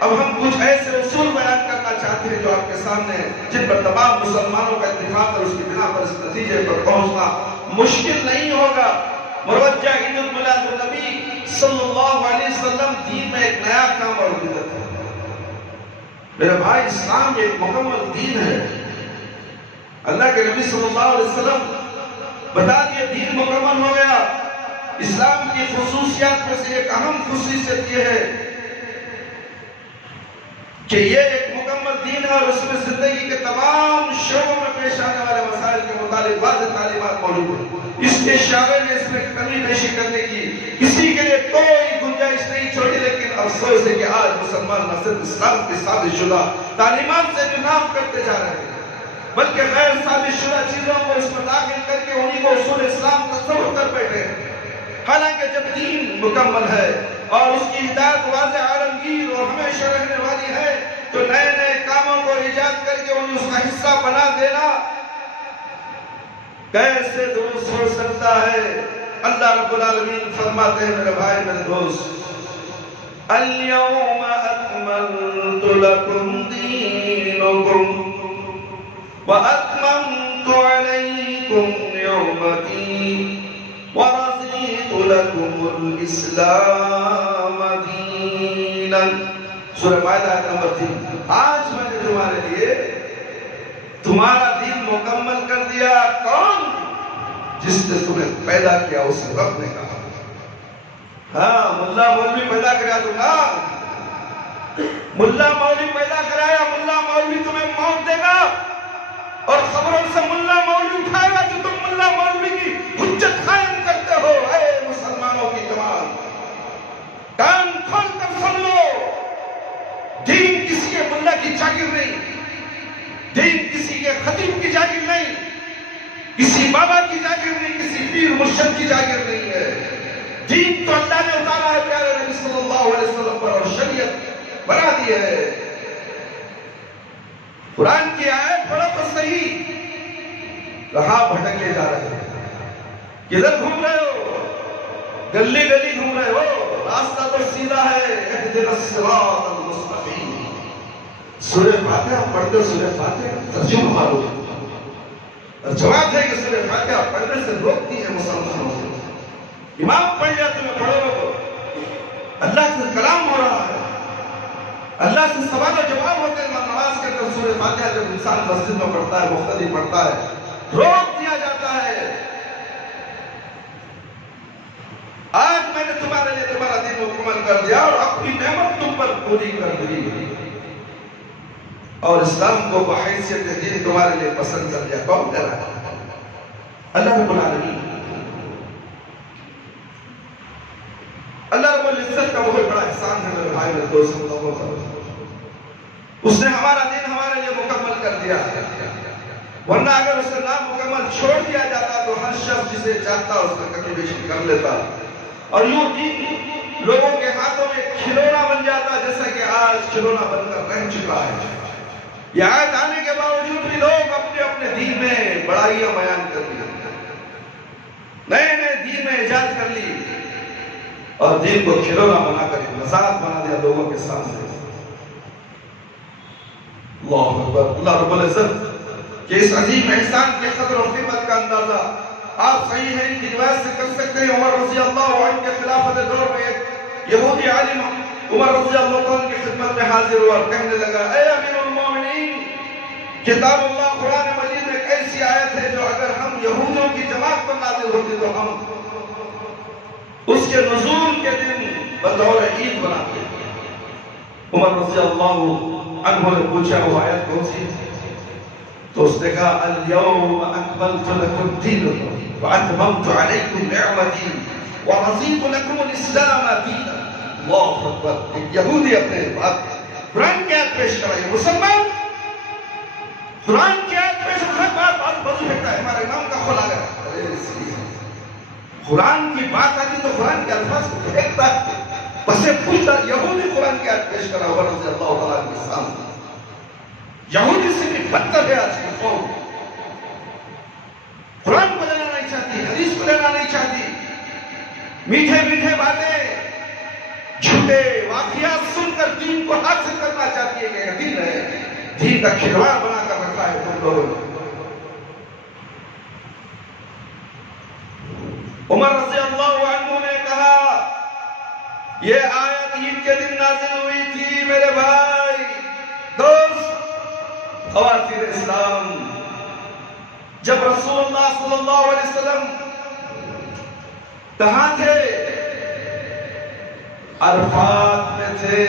اب ہم کچھ ایسے اصول بیان کرنا چاہتے ہیں جو آپ کے سامنے، جن پر تمام مسلمانوں کا اتفاق اور اس کی بنا پر اس نتیجے پر پہنچنا مشکل نہیں ہوگا۔ مروجہ عید میلاد النبی صلی اللہ علیہ وسلم دین میں ایک نیا کام اور بدعت ہے۔ میرے بھائی، اسلام ایک مکمل دین ہے۔ اللہ کے نبی صلی اللہ علیہ وسلم بتا دیے دین مکمل ہو گیا۔ اسلام کی خصوصیات میں سے ایک اہم خصوصیت یہ ہے کہ یہ ایک مکمل دین ہے اور اس میں زندگی کے تمام شعبوں میں پیش آنے والے مسائل کے متعلق واضح تعلیمات موجود ہیں۔ اس کے اشارے میں اس میں کمی بیشی کرنے کی کسی کے لیے کوئی گنجائش نہیں چھوڑی، لیکن افسوس ہے کہ آج مسلمان نہ صرف اسلام کی ثابت شدہ تعلیمات سے انحراف کرتے جا رہے ہیں، بلکہ غیر ثابت شدہ چیزوں کو اس میں داخل کر کے انہی کو اصول اسلام تصور کر بیٹھے ہیں۔ حالانکہ جب دین مکمل ہے اور اس کی ہدایت واضح عالمگیر اور ہمیشہ رہنے والی ہے، تو نئے نئے کاموں کو ایجاد کر کے انہیں اس کا حصہ بنا دینا کیسے درست ہو سکتا ہے؟ اللہ رب العالمین فرماتے ہیں میرے بھائی میرے دوست، اليوم اکملت لکم دینکم واتممت علیکم نعمتی ورضیت لکم الاسلام دینا۔ سورہ مائدہ آیت نمبر 3۔ آج میں نے تمہارے لیے تمہارا دین مکمل کر دیا۔ کون؟ جس نے تمہیں پیدا کیا اس رب نے کہا۔ ہاں، ملا مولوی پیدا کریا تو نا، ملا مولوی پیدا کرایا، ملا مولوی تمہیں موت دے گا اور خبروں سے ملا مولوی اٹھائے گا جو تم ملا مولوی کی حجت قائم کرتے ہو۔ اے مسلمانوں کی جماعت، کان کھول کر سن لو، دین کسی کے ملا کی جاگیر نہیں، دین کسی کے خطیب کی جاگیر نہیں، کسی بابا کی جاگیر نہیں، کسی پیر مرشد کی جاگیر نہیں ہے۔ دین تو اللہ نے اتارا ہے پیارے نبی صلی اللہ علیہ وسلم پر، اور شریعت بنا دی ہے۔ قرآن کی آیت پڑھو تو صحیح، کہاں بھٹکے جا رہے ہیں؟ کدھر گھوم رہے ہو؟ گلی گلی گھوم رہے ہو؟ راستہ تو سیدھا ہے، اہدنا الصراط المستقیم۔ سورہ فاتحہ پڑھتے سورہ فاتحہ ترجمہ معلوم، اور جواب ہے کہ سورہ فاتحہ پڑھنے سے روکتی ہے مسلمانوں سے۔ امام پڑھ لیا تمہیں پڑھو، اللہ سے کلام ہو رہا ہے، اللہ سے سوال و جواب ہوتے ہیں۔ نماز کے اندر سورہ فاتحہ جب انسان مسجد میں پڑھتا ہے، مقتدی پڑھتا ہے، روک دیا جاتا ہے۔ آج میں نے تمہارے لیے تمہارا دین مکمل کر دیا اور اپنی نعمت تم پر پوری کر دی، اور اسلام کو بحیثیت دین تمہارے لیے پسند کر دیا۔ کون کر رہا ہے؟ اللہ رب العالمین۔ اللہ رب العزت کا بہت بڑا احسان ہے میرے بھائی میرے دوست لوگوں پر، اس نے ہمارا دین ہمارے لیے مکمل کر دیا ہے، ورنہ اگر اس نے نام مکمل چھوڑ دیا جاتا تو ہر شخص جسے چاہتا اس کا کمی بیشی کر لیتا، اور یوں دین لوگوں کے ہاتھوں میں کھلونا بن جاتا، جیسا کہ آج کھلونا بن کر رہ چکا ہے۔ یہ آیت آنے کے باوجود بھی لوگ اپنے اپنے دین میں بڑائیاں بیان کر لی، نئے نئے دین میں ایجاد کر لی، اور دین کو کھلونا بنا کر مذاق بنا دیا لوگوں کے سامنے۔ اللہ اکبر۔ اللہ رب العزت کہ اس عظیم احسان کے قدر و قیمت کا اندازہ آپ صحیح ہے ان کی روایت سے کر سکتے ہیں۔ عمر رضی اللہ عنہ کے خلافت دور میں ایک یہودی عالم عمر رضی اللہ عنہ کی خدمت میں حاضر ہوا اور کہنے لگا، اے امیر المومنین، کتاب اللہ قرآن مجید ایک ایسی آیت ہے جو اگر ہم یہودوں کی جماعت پر نازل ہوتی تو ہم اس کے نزول کے دن بطور عید بناتے۔ عمر رضی اللہ عنہ نے پوچھا وہ آیت کون سی؟ تو اس نے کہا، اليوم اکملت لکم دینکم واتممت علیکم نعمتی ورضیت لکم الاسلام دینا۔ اللہ اکبر۔ ایک یہودی اپنے بات قرآن کی آیت پیش کر رہی ہے، مسلمان قرآن کی آیت پیش کر رہا ہے، بات بزو ہے ہمارے نام کا کھولا گیا۔ قرآن کی بات آتی تو قرآن کے الفاظ کو پھینکتا ہے، بس یہ پوچھتا یہودی قرآن کی آیت پیش کر رہا ہے عمر رضی اللہ تعالیٰ کے سامنے۔ یہودی سے بھی بدتر ہے آج کی قوم، قرآن کو لینا نہیں چاہتی، حدیث کو لینا نہیں چاہتی، میٹھے میٹھے باتیں جھوٹے واقعات سن کر دین کو حاصل کرنا چاہتی ہے کہ دین ہے، دین کا کھلواڑ بنا کر رکھا ہے تم لوگوں نے۔ عمر رضی اللہ عنہ نے کہا، یہ آیت عید کے دن نازل ہوئی تھی میرے بھائی دوست خواتین اسلام، جب رسول اللہ صلی اللہ علیہ وسلم کہاں تھے؟ عرفات میں تھے۔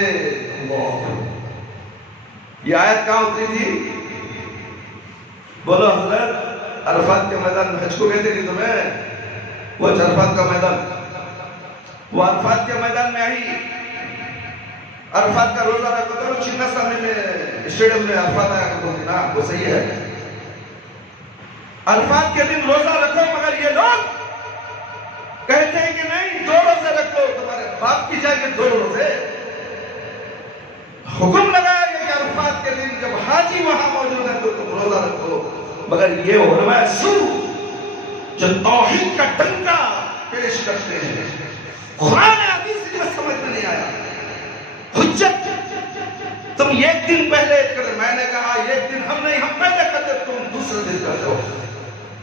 یہ آیت کہاں اتری تھی؟ بولو حضرت، عرفات کے میدان میں، حج کو کہتے نہیں تمہیں؟ وہ عرفات کا میدان، وہ عرفات کے میدان میں آئی، عرفات کا روزہ رکھو تو چنہ سامنے میں اسٹیڈیم میں عرفات آیا کرتے تھے نا، وہ صحیح ہے۔ عرفات کے دن روزہ رکھو، مگر یہ لوگ کہتے ہیں کہ نہیں 2 روزے رکھو، تمہارے باپ کی جائے کہ 2 روزے۔ حکم لگایا گیا کہ عرفات کے دن جب حاجی وہاں موجود ہے تو تم روزہ رکھو، مگر یہ علماء سو جو توحید کا ڈنکا پیش کرتے ہیں، قرآن حدیث کا سمجھ میں نہیں آیا، حجت تم ایک دن پہلے کرتے، میں نے کہا ایک دن ہم نہیں، ہم پہلے کرتے، تم دوسرے دن کرتے ہو۔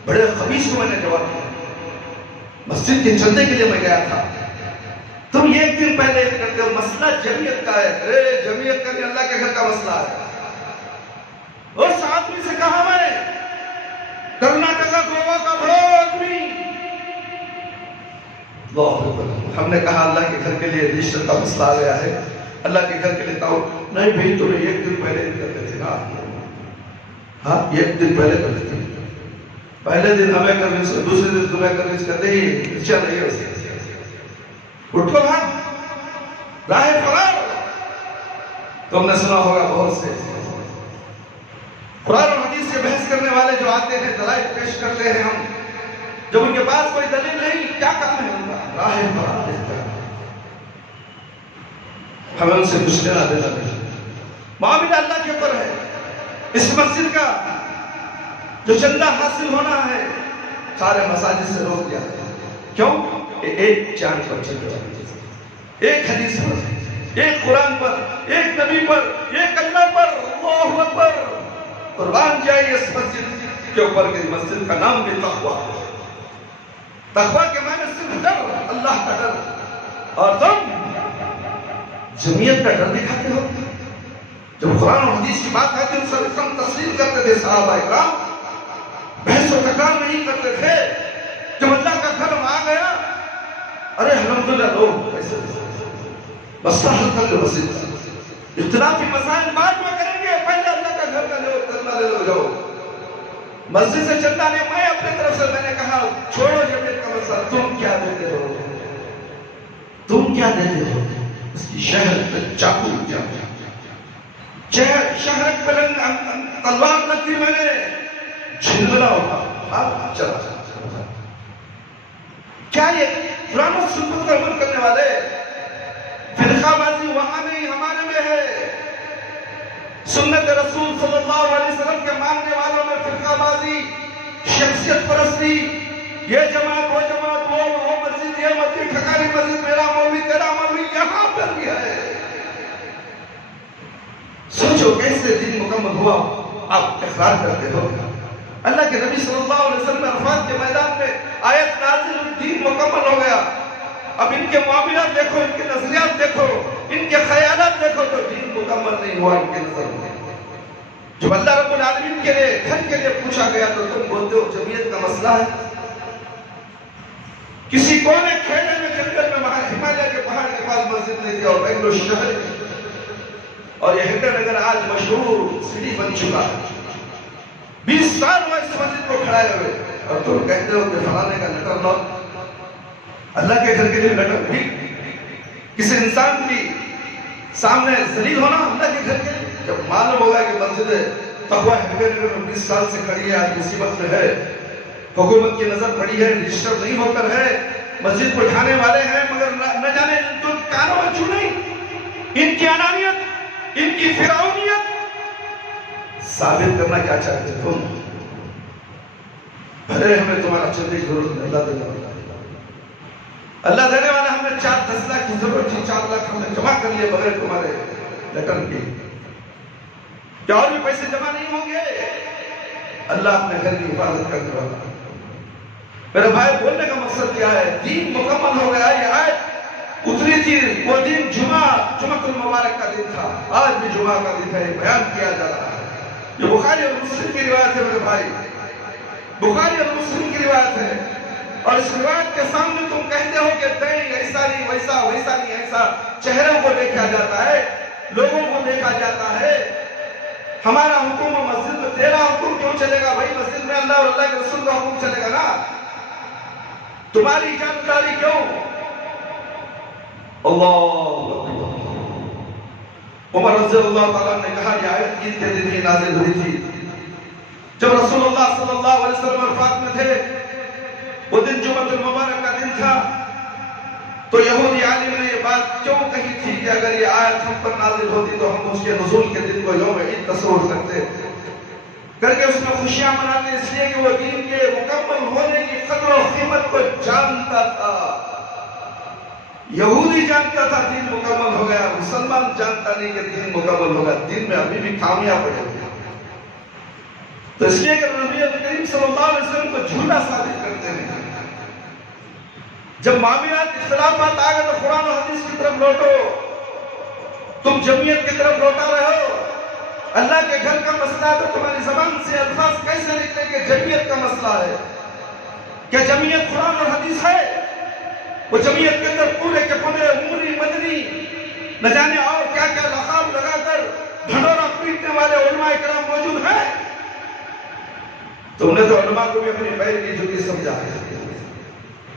بڑے خبیث کو میں نے جواب دیا، مسجد کے چندے کے لیے میں گیا تھا، تم ایک دن پہلے کرتے ہو، مسئلہ جمعیت کا ہے، جمعیت کا نہیں اللہ کے گھر کا مسئلہ ہے۔ اس آدمی سے کہا میں، کرناٹکا گوا کا بڑا آدمی، ہم نے کہا اللہ کے گھر کے لیے رجسٹر کا مسئلہ آ گیا ہے، اللہ کے گھر کے لیے تاؤ نہیں بھئی تمہیں ایک دن پہلے کرتے تھے نا، ہاں ایک دن پہلے کرتے تھے، پہلے دن ہمیں کنوینس، دوسرے دن تمہیں کنوینس کرتے ہی اچھا نہیں ہے اسے، اٹھو بھاگ راہ فرار۔ تم نے سنا ہوگا بہت سے قرآن اور حدیث سے بحث کرنے والے جو آتے ہیں، دلائل پیش کرتے ہیں، ہم جب ان کے پاس کوئی دلیل نہیں، کیا کام ہے ان کا؟ راہ فرار۔ ہمیں ان سے کچھ لینا دینا نہیں، معاملہ اللہ کے اوپر ہے۔ اس مسجد کا جو چندہ حاصل ہونا ہے سارے مساجد سے روک دیا، کیوں؟ ایک چاند پر چلنے والی چیز، ایک حدیث پر، ایک قرآن پر، ایک نبی پر، ایک اللہ پر، اللہ اکبر۔ قربان جائے اس مسجد کے اوپر کہ مسجد کا نام بھی تقویٰ ہے۔ تقویٰ کے معنی صرف ڈر، اللہ کا ڈر، اور تم جمعیت کا ڈر دکھاتے ہو۔ جب قرآن و حدیث کی بات آتی ہے تو سب تسلیم کرتے تھے صحابہ اکرام، بحث و تکرار نہیں کرتے تھے۔ جب اللہ کا گھر آ گیا، ارے الحمدللہ لوگ ایسے مسئلہ حل کر لو، مسجد اختلافی مسائل بعد میں کریں گے، پہلے اللہ کا گھر کا چندہ لے لو جاؤ۔ مسجد سے چندہ لے، میں اپنے طرف سے میں نے کہا چھوڑو جمعیت کا مسئلہ، تم کیا دیتے ہو، تم کیا دیتے ہو؟ اس کی شہر پہ چاقو کیا، شہر پہ تلوار لگتی، میں نے جھلملا ہوگا چلا کیا یہ قرآن و سنت پر عمل کرنے والے؟ فرقہ بازی وہاں نہیں، ہمارے میں ہے۔ سنت رسول صلی اللہ علیہ وسلم کے ماننے والوں میں فرقہ بازی، شخصیت پرستی، یہ جماعت وہ جماعت، وہ مسجد یہ مسجد، ٹھکانی مسجد، میرا مولوی تیرا مولوی، یہاں پر بھی ہے۔ سوچو کیسے دین مکمل ہوا، آپ اقرار کرتے ہو۔ اللہ کے نبی صلی اللہ علیہ وسلم عرفات کے میدان میں آیت نازل ہوئی، دین مکمل ہو گیا۔ اب ان کے معاملات دیکھو، ان کے نظریات دیکھو، ان کے خیالات دیکھو، تو دین مکمل نہیں ہوا ان کے نظر میں۔ جب اللہ رب العالمین کے لیے گھر کے لیے پوچھا گیا تو تم بولتے ہو جمعیت کا مسئلہ ہے۔ کسی کونے کھیڑے میں جنگل میں وہاں ہمالیہ کے پہاڑ کے پاس مسجد نہیں تھی، اور بنگلور شہر میں، اور یہ ہنڈر نگر آج مشہور سٹی بن چکا ہے۔ 20 سال ہوا اس مسجد کو کھڑائے ہوئے، اور تم کہتے ہو کہ فلانے کا لٹر لو۔ اللہ کے گھر کے لیے لٹر بھی کسی انسان کی سامنے ذلیل ہونا اللہ کے گھر کے لیے؟ جب معلوم ہوگا کہ مسجد تقویٰ ہنڈر نگر میں 20 سال سے کھڑی ہے، آج مصیبت میں ہے، حکومت کی نظر پڑی ہے، رجسٹر نہیں ہو کر ہے، مسجد کو اٹھانے والے ہیں، مگر نہ جانے تو کانوں میں چھو نہیں، ان کی انانیت، ان کی فرعونیت ثابت کرنا کیا چاہتے تم؟ بھلے ہمیں تمہارا چندے کی ضرورت نہیں، اللہ دینے والا، اللہ دینے والا، ہمیں 4-10 لاکھ کی ضرورت تھی، 4 لاکھ ہم نے جمع کر لیے بغیر تمہارے لیٹر کے۔ کیا اور بھی پیسے جمع نہیں ہوں گے؟ اللہ اپنے گھر کی حفاظت کرنے والا۔ میرے بھائی بولنے کا مقصد کیا ہے؟ دین مکمل ہو گیا۔ یہ آیت اتری تھی، وہ دن جمعہ المبارک کا دن تھا، آج بھی جمعہ کا دن ہے، بیان کیا جا رہا ہے۔ یہ بخاری اور مسلم کی روایت ہے میرے بھائی، بخاری اور مسلم کی روایت ہے، اور اس روایت کے سامنے تم کہتے ہو کہ نہیں ایسا نہیں ویسا، ویسا نہیں ایسا، چہروں کو دیکھا جاتا ہے، لوگوں کو دیکھا جاتا ہے، ہمارا حکم مسجد میں، تیرا حکم کیوں چلے گا بھائی؟ مسجد میں اللہ اور اللہ کے رسول کا حکم چلے گا نا، تمہاری جانکاری کیوں؟ اللہ عمر رضی اللہ تعالیٰ نے کہا یہ آیت عید کے دن ہی نازل ہوئی تھی، جب رسول اللہ صلی اللہ علیہ وسلم وفات میں تھے، وہ دن جمعۃ المبارک کا دن تھا، تو یہودی عالم نے یہ بات کیوں کہی تھی کہ اگر یہ آیت ہم پر نازل ہوتی تو ہم اس کے نزول کے دن کو یوم عید تصور کرتے، کر کے اس میں خوشیاں مناتے، اس لیے کہ وہ دین کے مکمل ہونے کی قدر و قیمت کو جانتا تھا۔ یہودی جانتا تھا دین مکمل ہو گیا، مسلمان جانتا نہیں کہ دین مکمل ہوگا، دین میں ابھی بھی خامیاں پڑے ہوئے۔ تو اس لیے کہ نبی کریم صلی اللہ علیہ وسلم کو جھوٹا ثابت کرتے ہیں۔ جب معاملات اختلافات آ گئے تو قرآن و حدیث کی طرف لوٹو، تم جمعیت کی طرف لوٹا رہے ہو۔ اللہ کے گھر کا مسئلہ ہے تو تمہاری زبان سے الفاظ کیسے نکلے کہ جمعیت کا مسئلہ ہے؟ کیا جمعیت قرآن اور حدیث ہے؟ وہ جمعیت کے اندر پورے کے پورے عمری مدنی نہ جانے اور کیا کیا لقاب لگا کر ڈھنڈورا پیٹنے والے علماء کرام موجود ہیں؟ تم نے تو علماء کو بھی اپنی پیر کی جوتی سمجھا ہے۔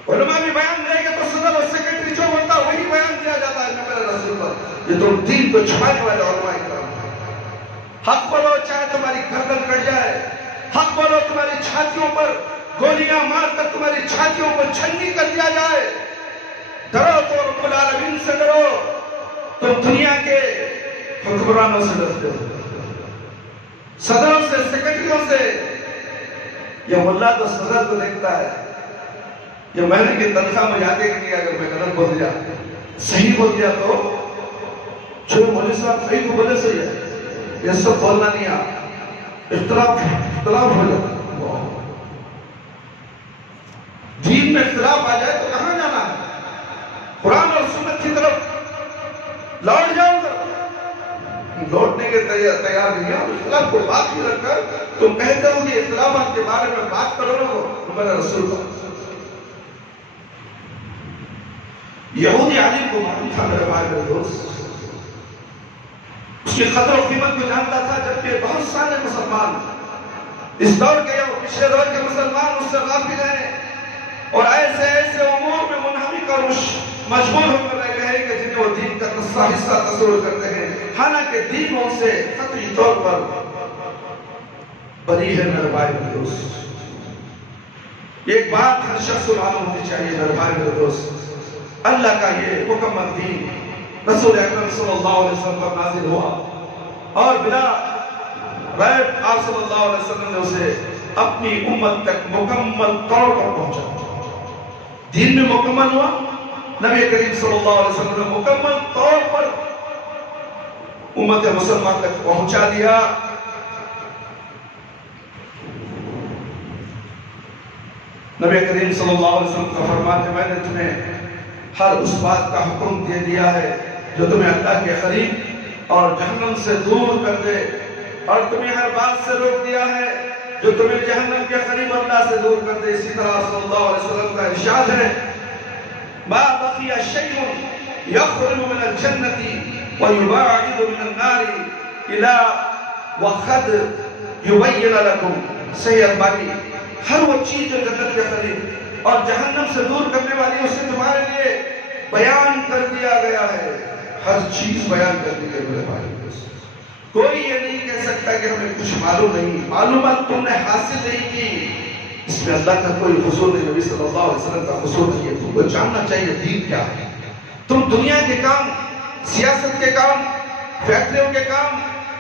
علماء بھی بیان دے گے تو صدر اور سیکرٹری جو ہوتا وہی بیان دیا جاتا ہے میرے رسول پر۔ یہ تم دین کو چھپانے والے علماء کرام ہیں۔ حق بولو چاہے تمہاری گردن کٹ جائے، حق بولو تمہاری چھاتیوں پر گولیاں مار کر تمہاری چھاتیوں کو چھنی کر دیا جائے، ڈرو تو رب العالمین سے ڈرو، تم دنیا کے حکمرانوں سے ڈرتے ہو، صدروں سے، سیکرٹریوں سے۔ یہ ملا تو صدر کو دیکھتا ہے، یہ مہینے کی تنخواہ میں جاتے کہ نہیں، اگر میں غلط بول دیا، صحیح بول دیا تو جو مولوی صاحب صحیح کو بولے صحیح ہے، یہ سب بولنا نہیں آ، اختلاف ہو جاتا۔ دین میں اختلاف آ جائے تو کہاں جانا ہے؟ قرآن اور سنت کی طرف لوٹ جاؤ گا، لوٹنے کے تیار نہیں ہے۔ اختلاف کو باقی رکھ کر تم کہتے ہو کہ اختلافات کے بارے میں بات کرو گے، میرا رسول کا یہودی عالم کو معلوم تھا میرے بھائی میرے دوست، اس کی قدر و قیمت کو جانتا تھا، جبکہ بہت سارے مسلمان اس دور کے یا پچھلے دور کے مسلمان اس سے غافل ہیں اور ایسے امور میں منہمک اور مشغول ہو کر رہ گئے کہ جنہیں وہ دین کا حصہ تصور کرتے ہیں، حالانکہ دین ان سے قطعی طور پر بری ہے میرے بھائی میرے دوست۔ ایک بات ہر شخص کو معلوم ہونی چاہیے میرے بھائی میرے دوست، اللہ کا یہ مکمل دین رسول اکرم صلی اللہ علیہ وسلم پر نازل ہوا اور بلا ریب آپ صلی اللہ علیہ وسلم نے اسے اپنی امت تک مکمل طور پر پہنچا۔ دین میں مکمل ہوا، نبی کریم صلی اللہ علیہ وسلم نے مکمل طور پر امت مسلمان تک پہنچا دیا۔ نبی کریم صلی اللہ علیہ وسلم کا فرمان ہے، میں نے تمہیں ہر اس بات کا حکم دے دیا ہے جو تمہیں اللہ کے قریب اور جہنم سے دور کر دے، اور تمہیں ہر بات سے روک دیا ہے جو تمہیں جہنم کے قریب اللہ سے دور کر دے۔ اسی طرح صلی اللہ علیہ وسلم کا ارشاد ہے، ما بقی شیء یخرج من الجنة ویباعد من النار الا وقد یبین لکم۔ صحیح البانی، ہر وہ چیز جو جنت کے قریب اور جہنم سے دور کرنے والی اسے تمہارے لیے بیان کر دیا گیا ہے، ہر چیز بیان کر دی گئی میرے بھائی۔ کوئی یہ نہیں کہہ سکتا کہ ہمیں کچھ معلوم نہیں، معلومات تم نے حاصل نہیں کی، اس میں اللہ کا کوئی قصور نہیں، نبی صلی اللہ علیہ وسلم کا قصور نہیں ہے۔ تم کو جاننا چاہیے دین کیا ہے۔ تم دنیا کے کام، سیاست کے کام، فیکٹریوں کے کام،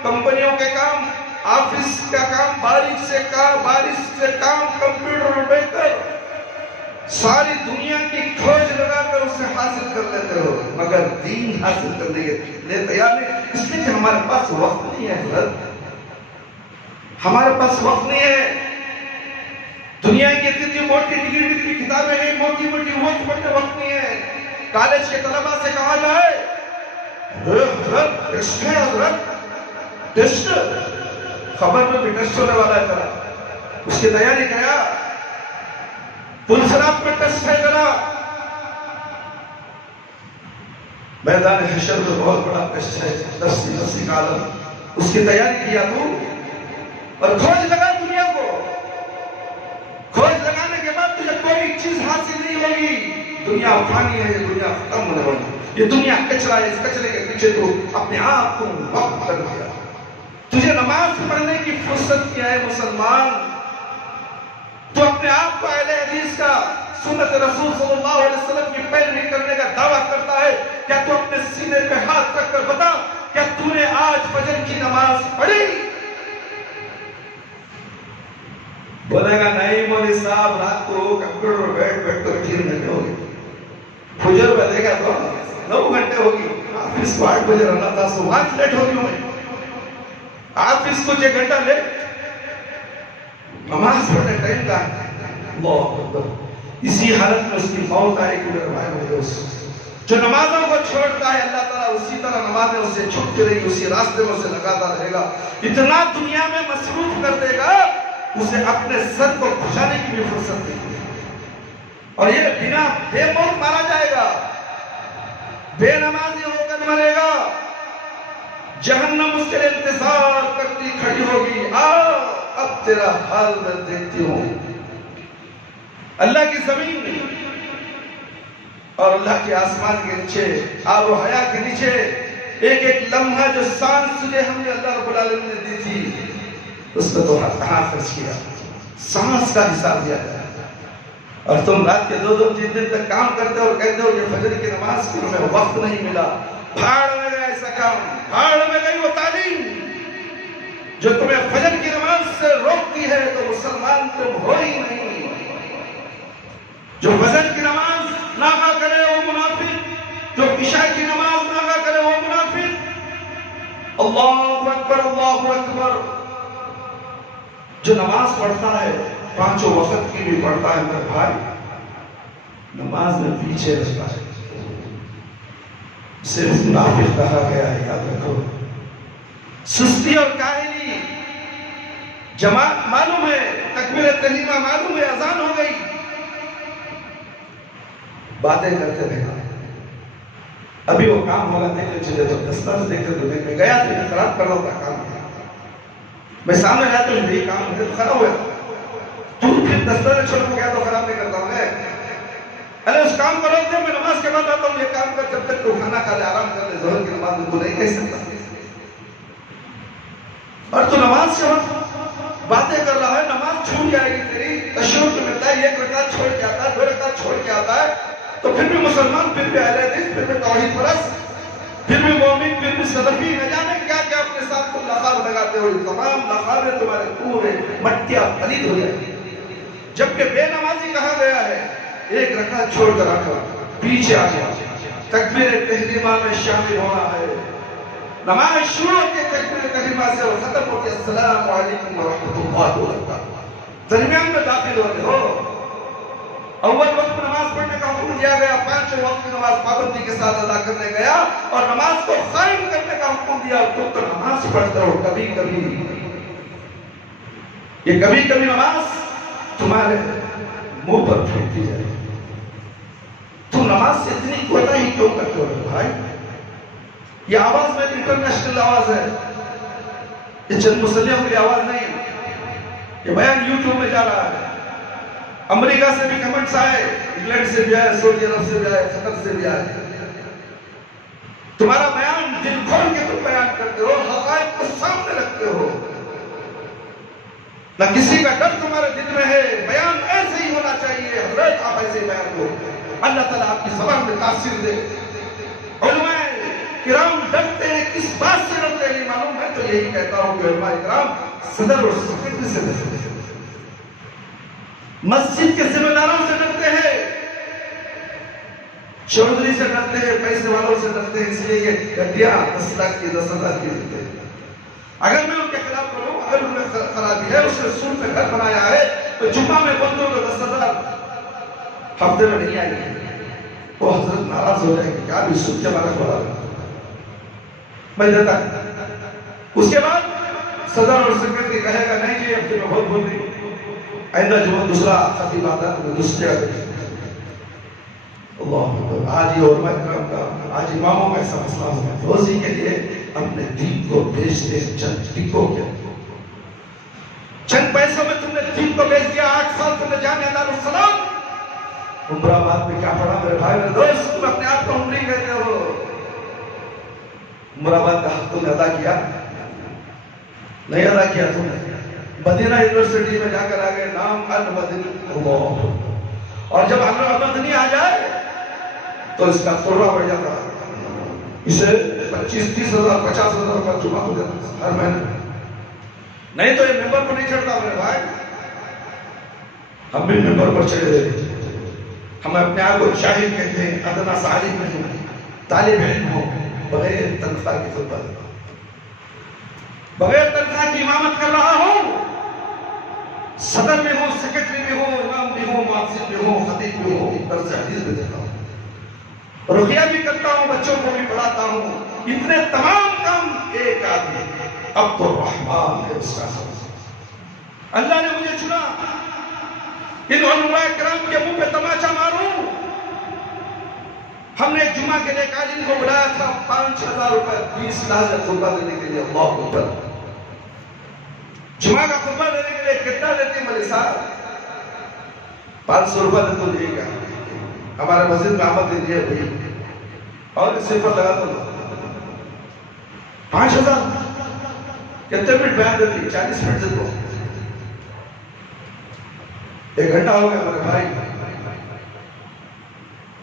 کمپنیوں کے کام، آفس کا کام، بارش سے کام، کمپیوٹر پر بیٹھ کر ساری دنیا کی کھوج لگا کر اسے حاصل کر لیتے ہو، مگر دین حاصل کرنے کے لیے تیار نہیں، اس لیے کہ ہمارے پاس وقت نہیں ہے حضرت، ہمارے پاس وقت نہیں ہے۔ دنیا کی اتنی موٹی ڈگری کی کتابیں ہیں، موٹی وقت پڑھنے وقت نہیں ہے۔ کالج کے طلباء سے کہا جائے حضرت ٹیسٹ ہے، حضرت ٹیسٹ، خبر میں بھی ٹیسٹ ہونے والا ہے، ذرا اس کی تیاری کیا، پلسرات میں ٹیسٹ ہے، ذرا میدان حشر میں بہت بڑا ٹیسٹ ہے، نفسی کا عالم، اس کی تیاری کیا تو، اور کھوج لگا دنیا کو، کھوج لگانے کے بعد تجھے کوئی چیز حاصل نہیں ہوگی۔ دنیا فانی ہے، یہ دنیا ختم ہونے والی ہے، یہ دنیا کچرا ہے، اس کچرے کے پیچھے تو اپنے آپ کو وقت کر دیا۔ تجھے نماز پڑھنے کی فرصت کیا ہے مسلمان؟ تو اپنے آپ کو اہل حدیث کا، سنت رسول صلی اللہ علیہ وسلم کی پیروی کرنے کا دعویٰ کرتا ہے، کیا تو اپنے سینے پہ ہاتھ رکھ کر بتا، کیا تو نے آج فجر کی نماز پڑھی؟ بولے گا نہیں مولوی صاحب، رات کو کمپیوٹر بیٹھ کر 3 گھنٹے ہوگی، فجر میں دیکھا تو 9 گھنٹے ہوگی، آفس کو 8 بجے رہنا تھا، صبح لیٹ ہوگی ہوئی، آفس کو 1 گھنٹہ لیٹ، نماز پڑھنے ٹائم کا ہے، اللہ اکبر۔ اسی حالت میں اس کی موت آئے گی میرے بھائی میرے دوست۔ جو نمازوں کو چھوڑتا ہے اللہ تعالیٰ اسی طرح نمازیں اسے چھوڑتی رہی، اسی راستے میں اسے لگاتا رہے گا، اتنا دنیا میں مصروف کر دے گا اسے اپنے سر کو کھجانے کی بھی فرصت نہیں، اور یہ بنا بے موت مارا جائے گا، بے نمازی ہو کر مرے گا، جہنم اس کے لیے انتظار کرتی کھڑی ہوگی، اب تیرا حال میں دیکھتی ہوں۔ اللہ کی زمین اور اللہ کے آسمان کے نیچے، آب و حیا کے نیچے، ایک ایک لمحہ جو سانس تجھے ہم نے اللہ رب العالمین نے دی تھی، اس کو تو کہاں خرچ کیا؟ سانس کا حساب دیا گیا، اور تم رات کے 2-2 3 دن تک کام کرتے ہو اور کہتے ہو کہ فجر کی نماز کی ہمیں وقت نہیں ملا، بھاڑ میں ایسا کام، بھاڑ میں گئی وہ تعلیم جو تمہیں فجر کی نماز سے روکتی ہے، تو مسلمان تم ہو ہی نہیں۔ جو فجر کی نماز ناغا کرے وہ منافق، جو عشاء کی نماز ناغا کرے وہ منافق۔ اللہ اکبر اللہ اکبر۔ جو نماز پڑھتا ہے پانچوں وقت کی بھی پڑھتا ہے میرے بھائی، نماز میں پیچھے رہتا ہے، صرف منافق کہا گیا ہے، یاد رکھو۔ سستی اور کاہلی، جماعت معلوم ہے، تکبیر تحریمہ معلوم ہے، اذان ہو گئی، باتیں کرتے رہنا۔ ابھی وہ کام ہوگا دیکھنے چلے تو دستاویز دیکھ کر دیکھ میں گیا تو یہ خراب کر رہا تھا کام، میں سامنے رہا تو یہ کام تو خراب ہوا، تو پھر دستاویز چھوڑ گیا تو خراب نہیں کرتا ہوں میں، ارے اس کام کو روک دے، میں نماز کے بعد آتا ہوں، یہ کام کر، جب تک تو کھانا کھا لے آرام کر لے، ظہر کی نماز میں تو نہیں کہہ سکتا۔ اور تو نماز کے وقت باتیں کر رہا ہے، نماز چھوٹ جائے گی تیری، تشہد میں ملتا ہے، ایک رکعت چھوڑ کے آتا ہے، دو رکعت چھوڑ کے آتا ہے، تو پھر بھی مسلمان، پھر بھی اہل حدیث، پھر بھی توحید پرست، پھر بھی مومن، پھر بھی صدقی، نہ جانے کیا کیا اپنے ساتھ تم لقاب لگاتے ہو، تمام لقابیں تمہارے پورے مٹیاں پلید ہو جائیں گی۔ جبکہ بے نمازی کہا گیا ہے ایک رکعت چھوڑ کر آ پیچھے آ جا، تکبیر تحریمہ میں شامل ہونا ہے۔ نماز شروع ہوتی ہے تکبیر تحریمہ سے اور ختم ہوتی ہے السلام علیکم ورحمۃ اللہ وبرکاتہ، درمیان میں داخل ہوتے ہو۔ اول وقت نماز پڑھنے کا حکم دیا گیا، پانچوں وقت کی نماز پابندی کے ساتھ ادا کرنے گیا، اور نماز کو قائم کرنے کا حکم دیا، تم تو نماز پڑھتے ہو کبھی کبھی، یہ کبھی کبھی نماز تمہارے منہ پر پھینکتی جائے، تم نماز سے اتنی کوتاہی کیوں کرتے ہو بھائی؟ یہ آواز میں انٹرنیشنل آواز ہے، یہ چند مسلموں کی آواز نہیں، یہ بیان یوٹیوب میں جا رہا ہے، امریکہ سے بھی کمنٹس آئے، انگلینڈ سے بھی آئے، سعودی عرب سے بھی آئے، قطر سے بھی آئے۔ تمہارا بیان دل کھول کے تم بیان کرتے ہو، حقائق کو سامنے رکھتے ہو، نہ کسی کا ڈر تمہارے دل میں ہے، بیان ایسے ہی ہونا چاہیے، حضرت آپ ایسے ہی بیان کو، اللہ تعالیٰ آپ کی زبان میں تاثیر دے۔ علماء کرام ڈرتے ہیں، کس بات سے ڈرتے ہیں معلوم، میں تو یہی کہتا ہوں کہ علماء کرام صدر اور سیکرٹری سے ڈرتے ہیں، مسجد کے ذمہ داروں سے ڈرتے ہیں، چودھری سے ڈرتے ہیں، پیسے والوں سے ڈرتے ہیں، اس لیے کہ گڈیاں 10 لاکھ کی 10,000 کی دیتے ہیں۔ اگر میں ان کے خلاف کروں، اگر ان میں خرابی ہے، اس نے سور پہ گھر بنایا ہے، تو جمعہ میں بندوں کو 10,000 ہفتے میں نہیں آئیں گے، وہ حضرت ناراض ہو جائیں گے، کیا بھی سن کے ہمارا بولا میں دیتا ہے۔ اس کے بعد صدر اور سیکرٹری کہے گا نہیں جی اب تمہیں بہت بول رہی، آئندہ جو دوسرا خطیب آتا ہے تمہیں دوسرے آتے ہیں۔ اللہ آج یہ علماء کرام کا، آج اماموں کا ایسا مسئلہ ہوا ہے، روزی کے لیے اپنے دین کو بیچ دے، چند ٹکوں کے چند پیسوں میں تم نے دین کو بیچ دیا۔ 8 سال تم نے جامعہ دارالسلام عمر آباد میں کیا پڑھا میرے بھائی میرے دوست، تم اپنے آپ کو عمری کہتے ہو، عمر آباد کا حق تم نے ادا کیا نہیں؟ ادا کیا تم نے؟ مدینہ یونیورسٹی میں جا کر آگے نام المدنی اللہ، اور جب المدنی آ جائے تو اس کا تربہ بڑھ جاتا ہے، اسے 25-30 ہزار 50 ہزار کا جمعہ ہو جاتا ہر مہینے، نہیں تو یہ ممبر پر نہیں چڑھتا میرے بھائی۔ ہم بھی ممبر پر چڑھے، ہم اپنے آپ کو شاہد کہتے ہیں، ادنا سالم نہیں، طالب علم ہو، بغیر تنخواہ کی خطبہ دیتا ہوں، بغیر تنخواہ کی امامت کر رہا ہوں، صدر میں ہوں، سیکرٹری بھی ہوں، امام بھی ہوں، مؤذن بھی ہوں، خطیب بھی ہوں، درس حدیث بھی دیتا ہوں، رقیہ بھی کرتا ہوں، بچوں کو بھی پڑھاتا ہوں، اتنے تمام کام ایک آدمی عبد الرحمن ہے اس کا۔ اللہ نے مجھے چنا، ان علماء کرام کے منہ پہ تماچا ماروں۔ ہم نے ایک جمعہ کے لیے قالین کو بلایا تھا، 5,000 روپے 20 لاکھ خطبہ دینے کے لیے، اللہ اکبر۔ جمعہ کا خطبہ دینے کے لیے کتنا دیتے ہیں ملک صاحب؟ 500 روپے دے تو دیے گا، ہمارے مسجد میں آمد دے دیا بھائی، اور اس صفر لگا دو 5,000 کتنے منٹ بیان دیتی؟ 40 منٹ سے دو، 1 گھنٹہ ہو گیا ہمارے بھائی،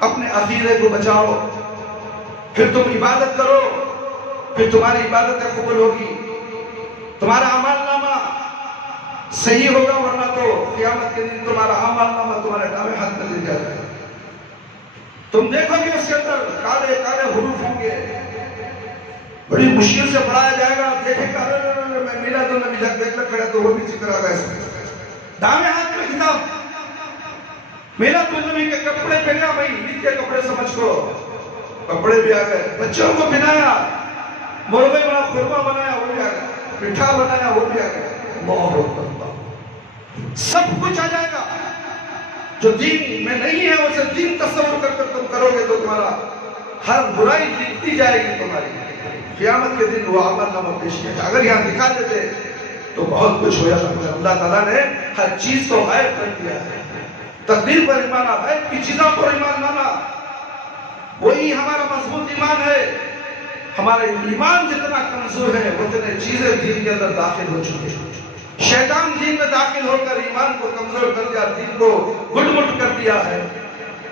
اپنے عقیدے کو بچاؤ، پھر تم عبادت کرو، پھر تمہاری عبادتیں قبول ہوگی، تمہارا عمل نامہ صحیح ہوگا، ورنہ تو قیامت کے دن تمہارا عمل نامہ تمہارے دائیں ہاتھ میں دے جائے گا۔ تم دیکھو گے اس کے اندر کالے کالے حروف ہوں گے، بڑی مشکل سے پڑھایا جائے گا، دیکھیں گا میں میلاد النبی دیکھ لگ کھڑا تو وہ بھی ذکر آگا اس میں، دائیں ہاتھ میں کتاب، میلاد النبی کے کپڑے پہنا، بھائی عید کے کپڑے سمجھ کو، کپڑے بھی آ گئے، بچوں کو پہنایا، مرغے بنا خورما بنایا وہ بھی آ گیا، مٹھا بنایا وہ بھی آ گیا، اللہ اکبر، سب کچھ آ جائے گا۔ جو دین میں نہیں ہے اسے دین تصور کر کر تم کرو گے تو تمہارا ہر برائی لکھتی جائے گی تمہاری، قیامت کے دن وہ عمل نامہ پیش کیا جائے۔ اگر یہاں دکھا دیتے تو بہت کچھ ہو جاتا، مگر اللہ تعالیٰ نے ہر چیز کو غائب کر دیا ہے۔ تقدیر پر ایمان، غیب کی چیزوں پر ایمان لانا، وہی ہمارا مضبوط ایمان ہے۔ ہمارا ایمان جتنا کمزور ہے اتنے چیزیں دین کے اندر داخل ہو چکے ہیں۔ شیطان دین میں داخل ہو کر ایمان کو کمزور کر دیا، دین کو گٹ مٹ کر دیا ہے۔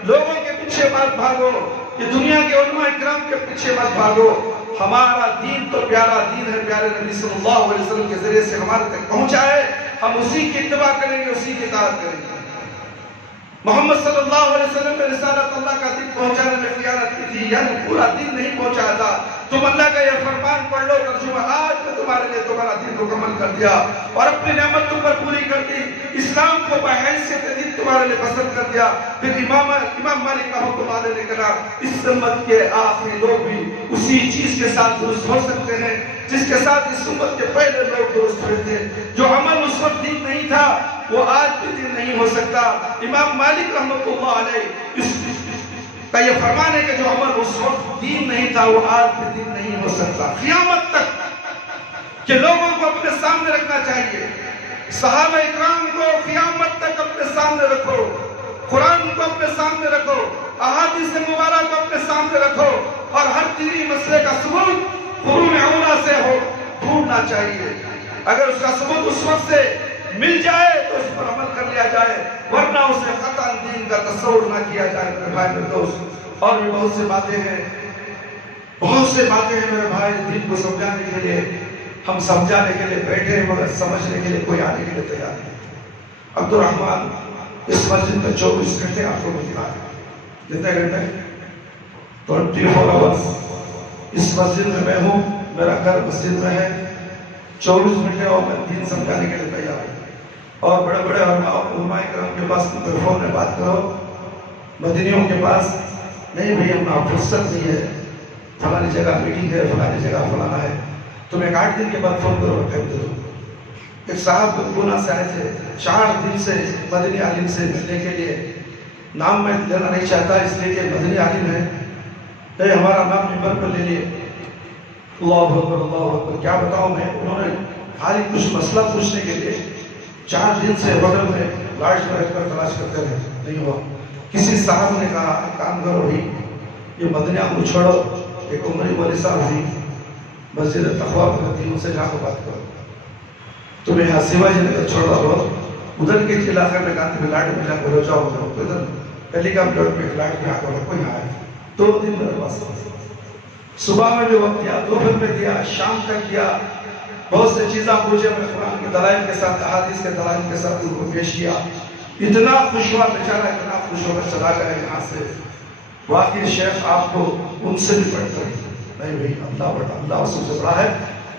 لوگوں کے پیچھے مت بھاگو، یہ دنیا کے علماء اکرام کے پیچھے مت بھاگو، ہمارا دین تو پیارا دین ہے، پیارے نبی صلی اللہ علیہ وسلم کے ذریعے سے ہمارے تک پہنچا ہے، ہم اسی کی اتباع کریں گے، اسی کی اطاعت کریں گے۔ محمد صلی اللہ علیہ وسلم نے رسالت اللہ کا دین پہنچانے میں خیانت کی تھی، یعنی پورا دین نہیں پہنچایا تھا۔ تم اللہ کا یہ فرمان پڑھ لو، ترجمہ آج میں تمہارے لیے تمہارا دین مکمل کر دیا اور اپنی نعمت تم پر پوری کر دی، اسلام کو بحیثیت دین تمہارے لیے پسند کر دیا۔ پھر امام مالک رحمۃ اللہ علیہ نے کہا اس امت کے آخری لوگ بھی اسی چیز کے ساتھ درست ہو سکتے ہیں جس کے ساتھ اس امت کے پہلے لوگ درست ہوئے تھے۔ جو عمل اس وقت دین نہیں تھا وہ آج بھی دین نہیں ہو سکتا۔ امام مالک رحمۃ اللہ علیہ کا یہ فرمان ہے کہ جو عمل اس وقت دین نہیں تھا وہ آج بھی دین نہیں ہو سکتا۔ قیامت تک کہ لوگوں کو اپنے سامنے رکھنا چاہیے، صحابہ اکرام کو قیامت تک اپنے سامنے رکھو، قرآن کو اپنے سامنے رکھو، احادیث مبارک کو اپنے سامنے رکھو، اور ہر دینی مسئلے کا ثبوت قرون اولیٰ سے ہو ڈھونڈنا چاہیے۔ اگر اس کا ثبوت اس وقت سے مل جائے تو اس پر عمل کر لیا جائے، ورنہ اسے قطعاً دین کا تصور نہ کیا جائے۔ میرے بھائی میرے دوست، اور بھی بہت سے باتیں ہیں میرے بھائی، دین کو سمجھانے کے لیے ہم سمجھانے کے لیے بیٹھے ہیں، مگر سمجھنے کے لیے کوئی آنے کے لیے تیار نہیں۔ عبد الرحمن اس مسجد میں 24 گھنٹے آپ کو ملتا ہے، کتنے گھنٹے؟ 24 آورس اس مسجد میں میں ہوں، میرا گھر مسجد میں ہے، 24 گھنٹے اور میں دین سمجھانے کے لیے تیار ہوں۔ اور بڑے بڑے علماء کرام کے پاس فون میں بات کرو، مدنیوں کے پاس نہیں بھئی ہمارا فرصت نہیں ہے، فلانی جگہ میٹنگ ہے، فلانی جگہ فلانا ہے، تم 8 دن کے بعد فون کرو میں پھینک دے دوں۔ ایک صاحب پونا سے آئے تھے، 4 دن سے مدنی عالم سے ملنے کے لیے، نام میں لینا نہیں چاہتا اس لیے کہ مدنی عالم ہے، ہمارا نام ممبر پر لے لیے۔ اللہ اکبر، کیا بتاؤں میں، انہوں نے خالی کچھ مسئلہ پوچھنے کے لیے 4 دن سے ہوٹل میں لاڈج میں رہ کر تلاش کرتے رہے، نہیں ہوا۔ کسی صاحب نے کہا کام کرو بھائی، یہ مدنیہ کو چھوڑو، ایک عمری والی صاحب ہوئی مسجد تقویٰ کرتی، ان سے جا کے بات کرو، تمہیں حسیبہ جی نے چھوڑا ہو ادھر کے علاقے میں کہتے ہیں لاڈ میں جا کر جاؤ کرو، ادھر پہلی کام لاڈ میں لاڈ میں آ کر کوئی آئے 2 دن میرے پاس، صبح میں بھی وقت دیا، دوپہر میں دیا، شام تک دیا، بہت سے چیزیں پوچھے، میں قرآن کے دلائل کے ساتھ، احادیث کے دلائل کے ساتھ ان کو پیش کیا۔ اتنا خوش ہوا بیچارہ، اتنا خوش ہو کر چلا گیا یہاں سے۔ واقعی شیخ آپ کو ان سے بھی بڑھ کر نہیں بھائی، اللہ سب سے بڑا ہے۔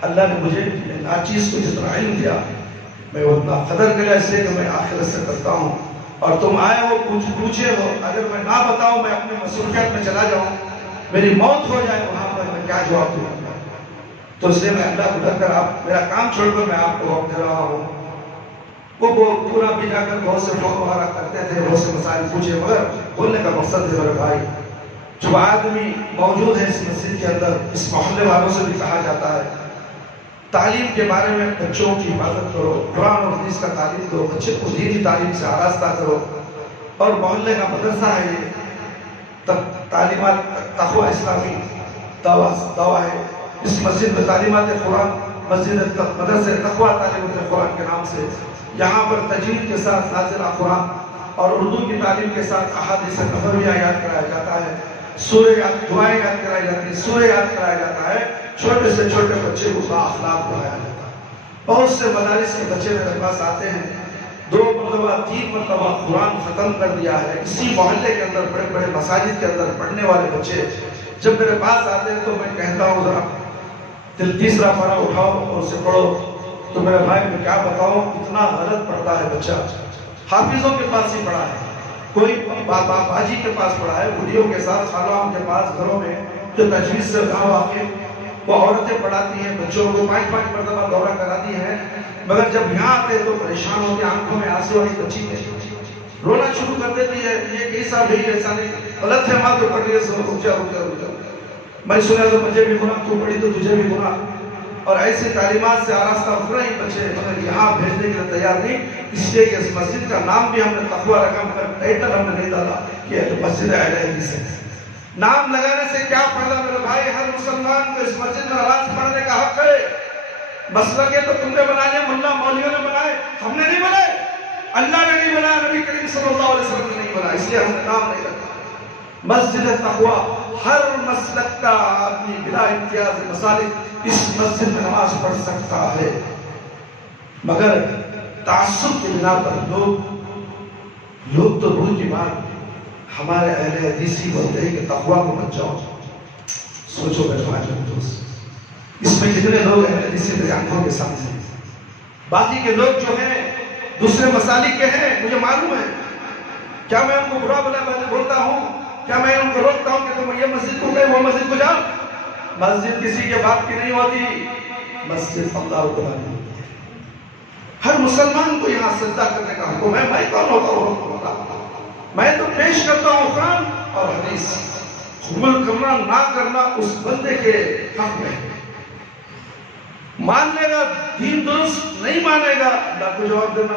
اللہ نے مجھے ناچیز کو جتنا علم دیا میں اتنا قدر کریا، اس لیے کہ میں آخرت سے کرتا ہوں۔ اور تم آئے ہو کچھ پوچھے ہو، اگر میں نہ بتاؤں، میں اپنے مصروفیات میں چلا جاؤں، میری موت ہو جائے وہاں پر، میں کیا جواب دوں گا؟ تو اس لیے میں اللہ کو ڈر کر میرا کام چھوڑ کر میں آپ کو وقت دے رہا ہوں۔ وہ پورا بھی جا کر بہت سے فون وغیرہ کرتے تھے، بہت سے مسائل پوچھے، مگر بولنے کا مقصد ہے میرے بھائی، جو آدمی موجود ہے اس مسجد کے اندر، اس محلے والوں سے بھی کہا جاتا ہے تعلیم کے بارے میں بچوں کی حفاظت کرو، قرآن اور حدیث کا تعلیم دو، بچے کو دینی تعلیم سے آراستہ کرو، اور محلے کا مدرسہ ہے یہ تعلیمات تقویٰ اسلامی دعویٰ ہے۔ اس مسجد میں تعلیمات قرآن، مدرسہ تقویٰ تعلیمات قرآن کے نام سے، یہاں پر تجوید کے ساتھ نازلہ قرآن اور اردو کی تعلیم کے ساتھ احادیث نبویہ یاد کرایا جاتا ہے، سورہ یاد، دعائیں یاد کرائی جاتی ہیں، سورہ یاد کرایا جاتا ہے، چھوٹے سے چھوٹے بچے کو بااخلاق بنایا جاتا ہے۔ بہت سے مدارس کے بچے میرے پاس آتے ہیں، 2 مرتبہ 3 مرتبہ قرآن ختم کر دیا ہے، اسی محلے کے اندر بڑے بڑے مساجد کے اندر پڑھنے والے بچے جب میرے پاس آتے ہیں تو میں کہتا ہوں ذرا تیسرا پارہ اٹھاؤ اور اسے پڑھو، تو میرے بھائی میں کیا بتاؤں، اتنا غلط پڑھتا ہے بچہ۔ حافظوں کے پاس ہی پڑھا ہے، کوئی باجی کے پاس پڑھا ہے، بڑھیوں کے ساتھ خالام کے پاس گھروں میں جو تجویز سے گاؤں آکے وہ عورتیں پڑھاتی ہیں، بچوں کو 5 مرتبہ دورہ کراتی ہیں، مگر جب یہاں آتے تو پریشان ہوتے، آنکھوں میں آنسو والی بچی ہے، رونا شروع کر دیتی ہے، یہ کیسا بھی ایسا نہیں، غلط ہے ماں تو پڑھ رہی ہے، سو رک جا۔ میں سنا تو مجھے بھی گناہ، تو پڑھی تو تجھے بھی گناہ، اور ایسی تعلیمات سے آراستہ اٹھ رہے ہیں بچے، مگر یہاں بھیجنے کے لیے تیار نہیں، اس لیے کہ اس مسجد کا نام بھی ہم نے تقویٰ رکھا، مگر ٹائٹل ہم نے نہیں ڈالا کہ مسجد اہل حدیث ہے۔ نام لگانے سے کیا فائدہ میرے بھائی، ہر مسلمان کو اس مسجد میں نماز پڑھنے کا حق ہے۔ مسلکیں تو تم نے بنائے، ملا مولویوں نے بنائے، ہم نے نہیں بنائے، اللہ نے نہیں بنایا، نبی کریم صلی اللہ علیہ وسلم نے نہیں بنایا، اس لیے ہم نے نام نہیں رکھا۔ مسجد تقویٰ، ہر مسلک کا آدمی بلا امتیاز مسالک اس مسجد میں نماز پڑھ سکتا ہے، مگر تعصب کی بنا پر لوگ تو دور کی بات، ہمارے اہل حدیثی بولتے ہیں کہ تقویٰ کو مت جاؤ۔ سوچو میرے بھائی دوست، اس میں کتنے لوگ اہل حدیثی میری آنکھوں کے سامنے ہیں، باقی کے لوگ جو ہیں دوسرے مسالک کے ہیں، مجھے معلوم ہے، کیا میں ان کو برا بلا بولتا ہوں؟ کیا میں ان کو روکتا ہوں کہ تم یہ مسجد کو گئے وہ مسجد کو جاؤ؟ مسجد کسی کے باپ کی نہیں ہوتی، مسجد اللہ تعالی، ہر مسلمان کو یہاں سجدہ کرنے کا حکم ہے۔ میں کون ہوتا ہوں؟ میں تو پیش کرتا ہوں قرآن اور حدیث، قبول کرنا نہ کرنا اس بندے کے حق میں، مان لے گا دین درست، نہیں مانے گا اللہ کو جواب دینا۔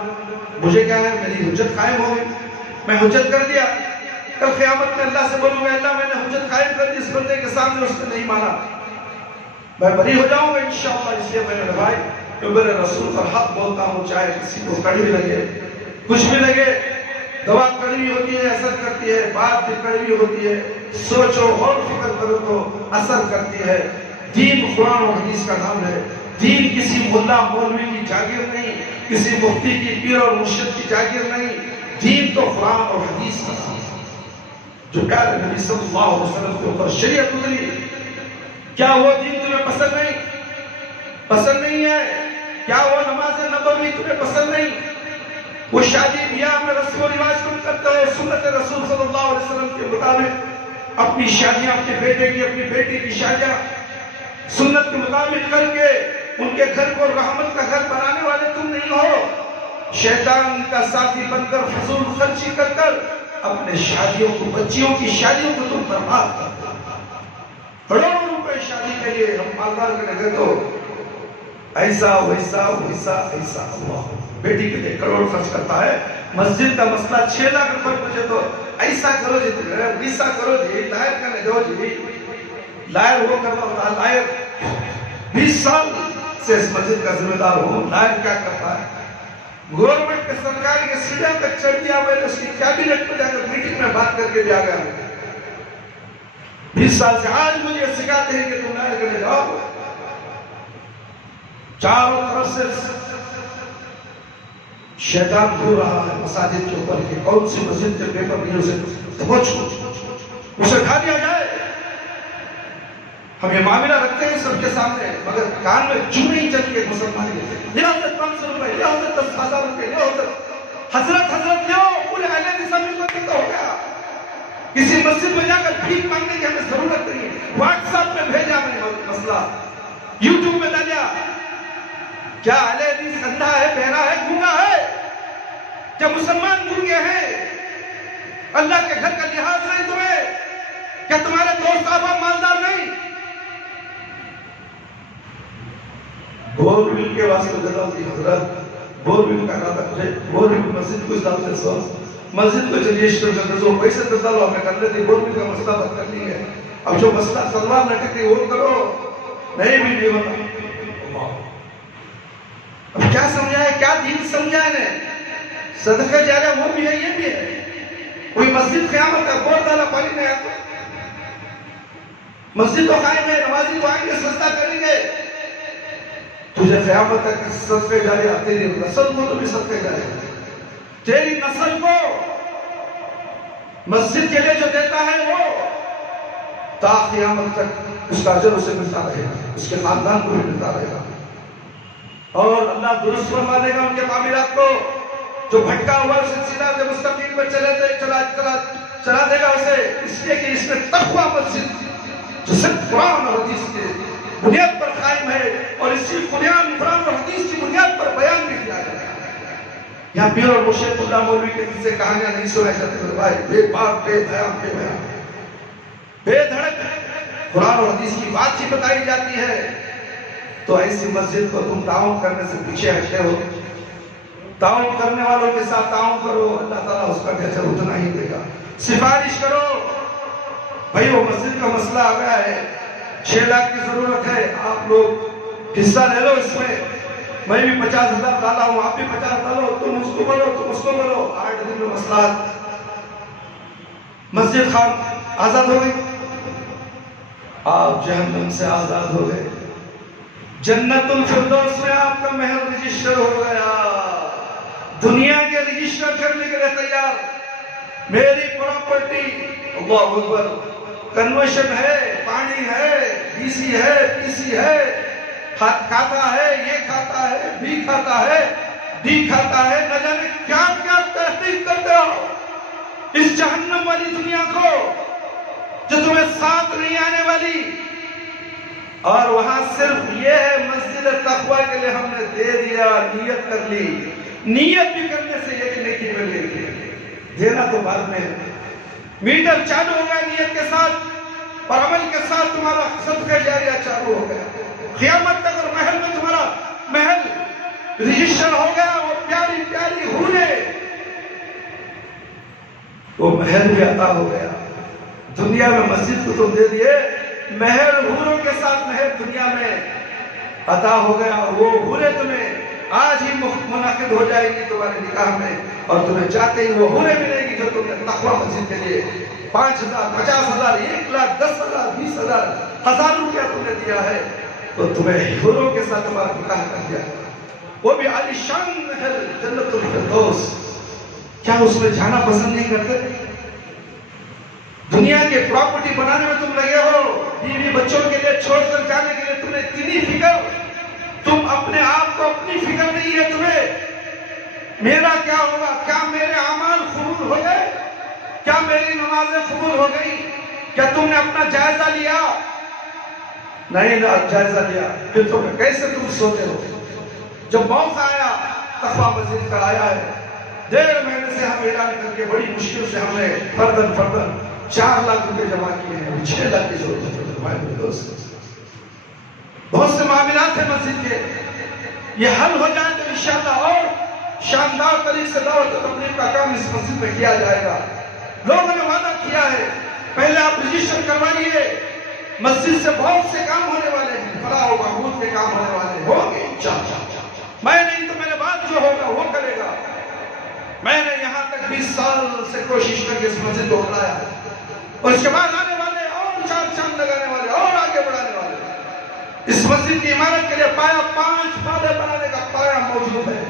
مجھے کیا ہے، میری حجت قائم ہو گئی، میں حجت کر دیا، کل قیامت میں اللہ سے بولوں گا اللہ میں نے حجت قائم کر دی اس بندے کے سامنے، اس نے نہیں مانا، میں بری ہو جاؤں گا انشاءاللہ۔ اس لیے میرے بھائی کہ میرے رسول پر حق بولتا ہوں، چاہے کسی کو کڑوی لگے، کچھ بھی لگے، دوا کڑوی ہوتی ہے اثر کرتی ہے، بات بھی کڑوی ہوتی ہے، سوچو اور فکر کرو تو اثر کرتی ہے۔ دین قرآن اور حدیث کا نام ہے، دین کسی ملا مولوی کی جاگیر نہیں، کسی مفتی کی، پیر اور مرشد کی جاگیر نہیں، دین تو قرآن اور حدیث کا نام ہے، جو پیارے نبی صلی اللہ علیہ وسلم کے اوپر شریعت اتری۔ کیا وہ دین تمہیں پسند نہیں ہے؟ کیا وہ نماز نبوی تمہیں پسند نہیں؟ وہ شادی بیاہ میں رسم و رواج تم کرتے ہو، سنت رسول صلی اللہ علیہ وسلم کے مطابق اپنی شادیاں، اپنے بیٹے کی، اپنی بیٹی کی شادیاں سنت کے مطابق کر کے ان کے گھر کو رحمت کا گھر بنانے والے تم نہیں ہو، شیطان کا ساتھی بن کر فضول خرچی کر کر اپنے شادیوں کو، بچیوں کی شادیوں کو تم برباد کرتے ہو۔ کروڑوں روپے شادی کے لیے ہم مالدار کے لگے تو ایسا ویسا ویسا ایسا، اللہ بیٹی کے لیے کروڑ خرچ کرتا ہے۔ مسجد کا مسئلہ 6 لاکھ روپے مجھے تو ایسا کرو جی، ویسا کرو جی، لائر کرنے دو جی، لائر وہ کرنا ہوتا ہے، لائر 20 سال سے اس مسجد کا ذمہ دار ہوں، لائر کیا کرتا ہے؟ گورنمنٹ کے سرکاری کے سیڑھیاں تک چڑھ دیا، میں نے اس کی کیبنٹ میں جا کر میٹنگ میں بات کر کے بھی آ گیا۔ 20 سال سے آج مجھے سکھاتے ہیں کہ تم لائر کرنے جاؤ، چاروں طرف سے شیطان گھور رہا ہے مساجد کے اوپر کہ کون سی مسجد کے پیپر نہیں اسے اٹھا دیا جائے۔ ہم یہ معاملہ رکھتے ہیں سب کے سامنے، مگر کان میں چوں نہیں چل کے مسلمان لیتے، یہ حضرت 500 روپے، یہ حضرت 10,000 روپے، یہ حضرت لیو، پورے اہل حدیث میں تو ہو گیا۔ کسی مسجد میں جا کر بھیک مانگنے کی ہمیں ضرورت نہیں ہے، واٹس ایپ میں بھیجا میں مسئلہ، یوٹیوب میں ڈالیا۔ کیا اہل حدیث اندھا ہے، بہرا ہے، گونگا ہے؟ کیا مسلمان گونگے ہیں؟ اللہ کے گھر کا لحاظ نہیں تمہیں؟ کیا تمہارے دوست احباب مالدار نہیں؟ بورول کے واسطے جدا ہوتی حضرت، بورول کا کہا تھا مجھے، بورول مسجد کو اس ڈالتے سو، مسجد کو چلیے اشتر کرتے سو، پیسے تو ڈالو ہمیں کر لیتے، بورول کا مسئلہ بات کر لی ہے، اب جو مسئلہ تلوار لٹکتی وہ کرو، نہیں بھی نہیں بنا۔ اب کیا سمجھائے، کیا دین سمجھائے نے؟ صدقہ جاریہ وہ بھی ہے، یہ بھی ہے. کوئی مسجد قیامت کا گور ڈالا پانی نہیں آتا. مسجد تو قائم ہے، نمازی تو آئیں گے، سجدہ کریں گے. تجھے قیامت تک صدقہ جاریہ، تیری نسل کو تو بھی صدقہ جاریہ، تیری نسل کو مسجد کے لیے جو دیتا ہے وہ تا قیامت تک اس کا اجر اسے ملتا رہے گا، اس کے خاندان کو بھی ملتا رہے گا. اور اللہ درست فرما دے گا ان کے معاملات کو. جو بھٹکا ہوا اسے سیرات مستقیم پر چلا دے گا اسے، اس لیے کہ اس میں تقوی مسجد جو صرف قرآن اور حدیث کے بنیاد پر قائم ہے، اور اسی قرآن اور حدیث کی بنیاد پر بیان بھی کیا گیا ہے. یہاں پیر اور مرشد اللہ مولوی کے سے کہانیاں نہیں سنائی جاتی میرے بھائی. بے باک، بے بیان، بے دھڑک قرآن اور حدیث کی بات ہی بتائی جاتی ہے. تو ایسی مسجد کو تم تعاون کرنے سے پیچھے ہٹتے ہو. تعاون کرنے والوں کے ساتھ تعاون کرو، اللہ تعالیٰ اس کا بھی اجر اتنا ہی دے گا. سفارش کرو. بھائی وہ مسجد کا مسئلہ آ گیا ہے، 6 لاکھ کی ضرورت ہے، آپ لوگ حصہ لے لو اس میں. میں بھی 50,000 ڈالا ہوں، آپ بھی 50 ڈالو، تم اس کو بولو، تم اس کو بولو. 8 دن میں مسئلہ مسجد خان آزاد ہو گئی. آپ جہنم سے آزاد ہو گئے. جنت الفردوس میں آپ کا محل رجسٹر ہو گیا. دنیا کے رجسٹر کرنے کے لیے تیار. میری پراپرٹی، اللہ اکبر، کنورشن ہے، پانی ہے، ڈی سی ہے، پی سی ہے، کھاتا ہے، یہ کھاتا ہے، بی کھاتا ہے، ڈی کھاتا ہے. نہ جانے کیا کیا تحقیق کرتے ہو اس جہنم والی دنیا کو جو تمہیں ساتھ نہیں آنے والی. اور وہاں صرف یہ ہے مسجد تقوی کے لیے ہم نے دے دیا، نیت کر لی. نیت بھی کرنے سے یہ نہیں کہ میں لے لیا، دینا تو بعد میں ہے. میٹر چالو ہو گیا نیت کے ساتھ اور عمل کے ساتھ، تمہارا صدقہ جاریہ چالو ہو گیا. قیامت تک اور محل میں تمہارا محل رجسٹر ہو گیا. وہ پیاری پیاری حوریں، وہ محل بھی عطا ہو گیا. دنیا میں مسجد کو تم دے دیے، محل حوروں کے ساتھ محل دنیا میں عطا ہو گیا. وہ حوریں تمہیں آج ہی منعقد ہو جائے گی تمہارے نکاح میں، اور تمہیں چاہتے ہی وہ حوریں ملے گی جو تم نے تقوی مسجد کے لیے 5,000 50,000 1 لاکھ 10,000 20,000 1000 روپیہ تم نے دیا ہے، تو تمہیں حوروں کے ساتھ تمہارا نکاح کر دیا. وہ بھی عالی شان محل جنت الفردوس. کیا اس میں جانا پسند نہیں کرتے؟ دنیا کے پراپرٹی بنانے میں تم لگے ہو، بیوی بچوں کے لیے چھوڑ کر جانے کے لیے تمہیں اتنی فکر. تم اپنے آپ کو اپنی فکر نہیں ہے تمہیں. میرا کیا ہوگا؟ کیا میرے اعمال قبول ہو گئے؟ کیا میری نمازیں قبول ہو گئی؟ کیا تم نے اپنا جائزہ لیا؟ نہیں نہ جائزہ لیا. پھر کیسے تم سوتے ہو؟ جب موقع آیا، تقوی مسجد کا آیا ہے، 1.5 مہینے سے ہم اعلان کر کے بڑی مشکل سے ہم نے فردن 4 لاکھ روپے جمع کیے ہیں. 6 لاکھ کی ضرورت ہے ہمارے دوست. بہت سے معاملات ہیں مسجد کے، یہ حل ہو جائے تو انشاءاللہ اور شاندار طریقے سے دعوت و تبلیغ کا کام اس مسجد میں کیا جائے گا. لوگوں نے وعدہ کیا ہے، پہلے آپ رجسٹر کروائیے. مسجد سے بہت سے کام ہونے والے ہیں، فلاح و بہبود کے کام ہونے والے ہوں گے انشاءاللہ. میں نہیں تو میرے بعد جو ہوگا وہ کرے گا. میں نے یہاں تک 20 سال سے کوشش کر کے اس مسجد کو بنایا ہے، اور اس کے بعد آنے والے اور 4 چاند لگانے والے اور آگے بڑھانے والے. اس مسجد کی عمارت کے لیے پایا 5 پادے بنانے کا پایا موجود ہے.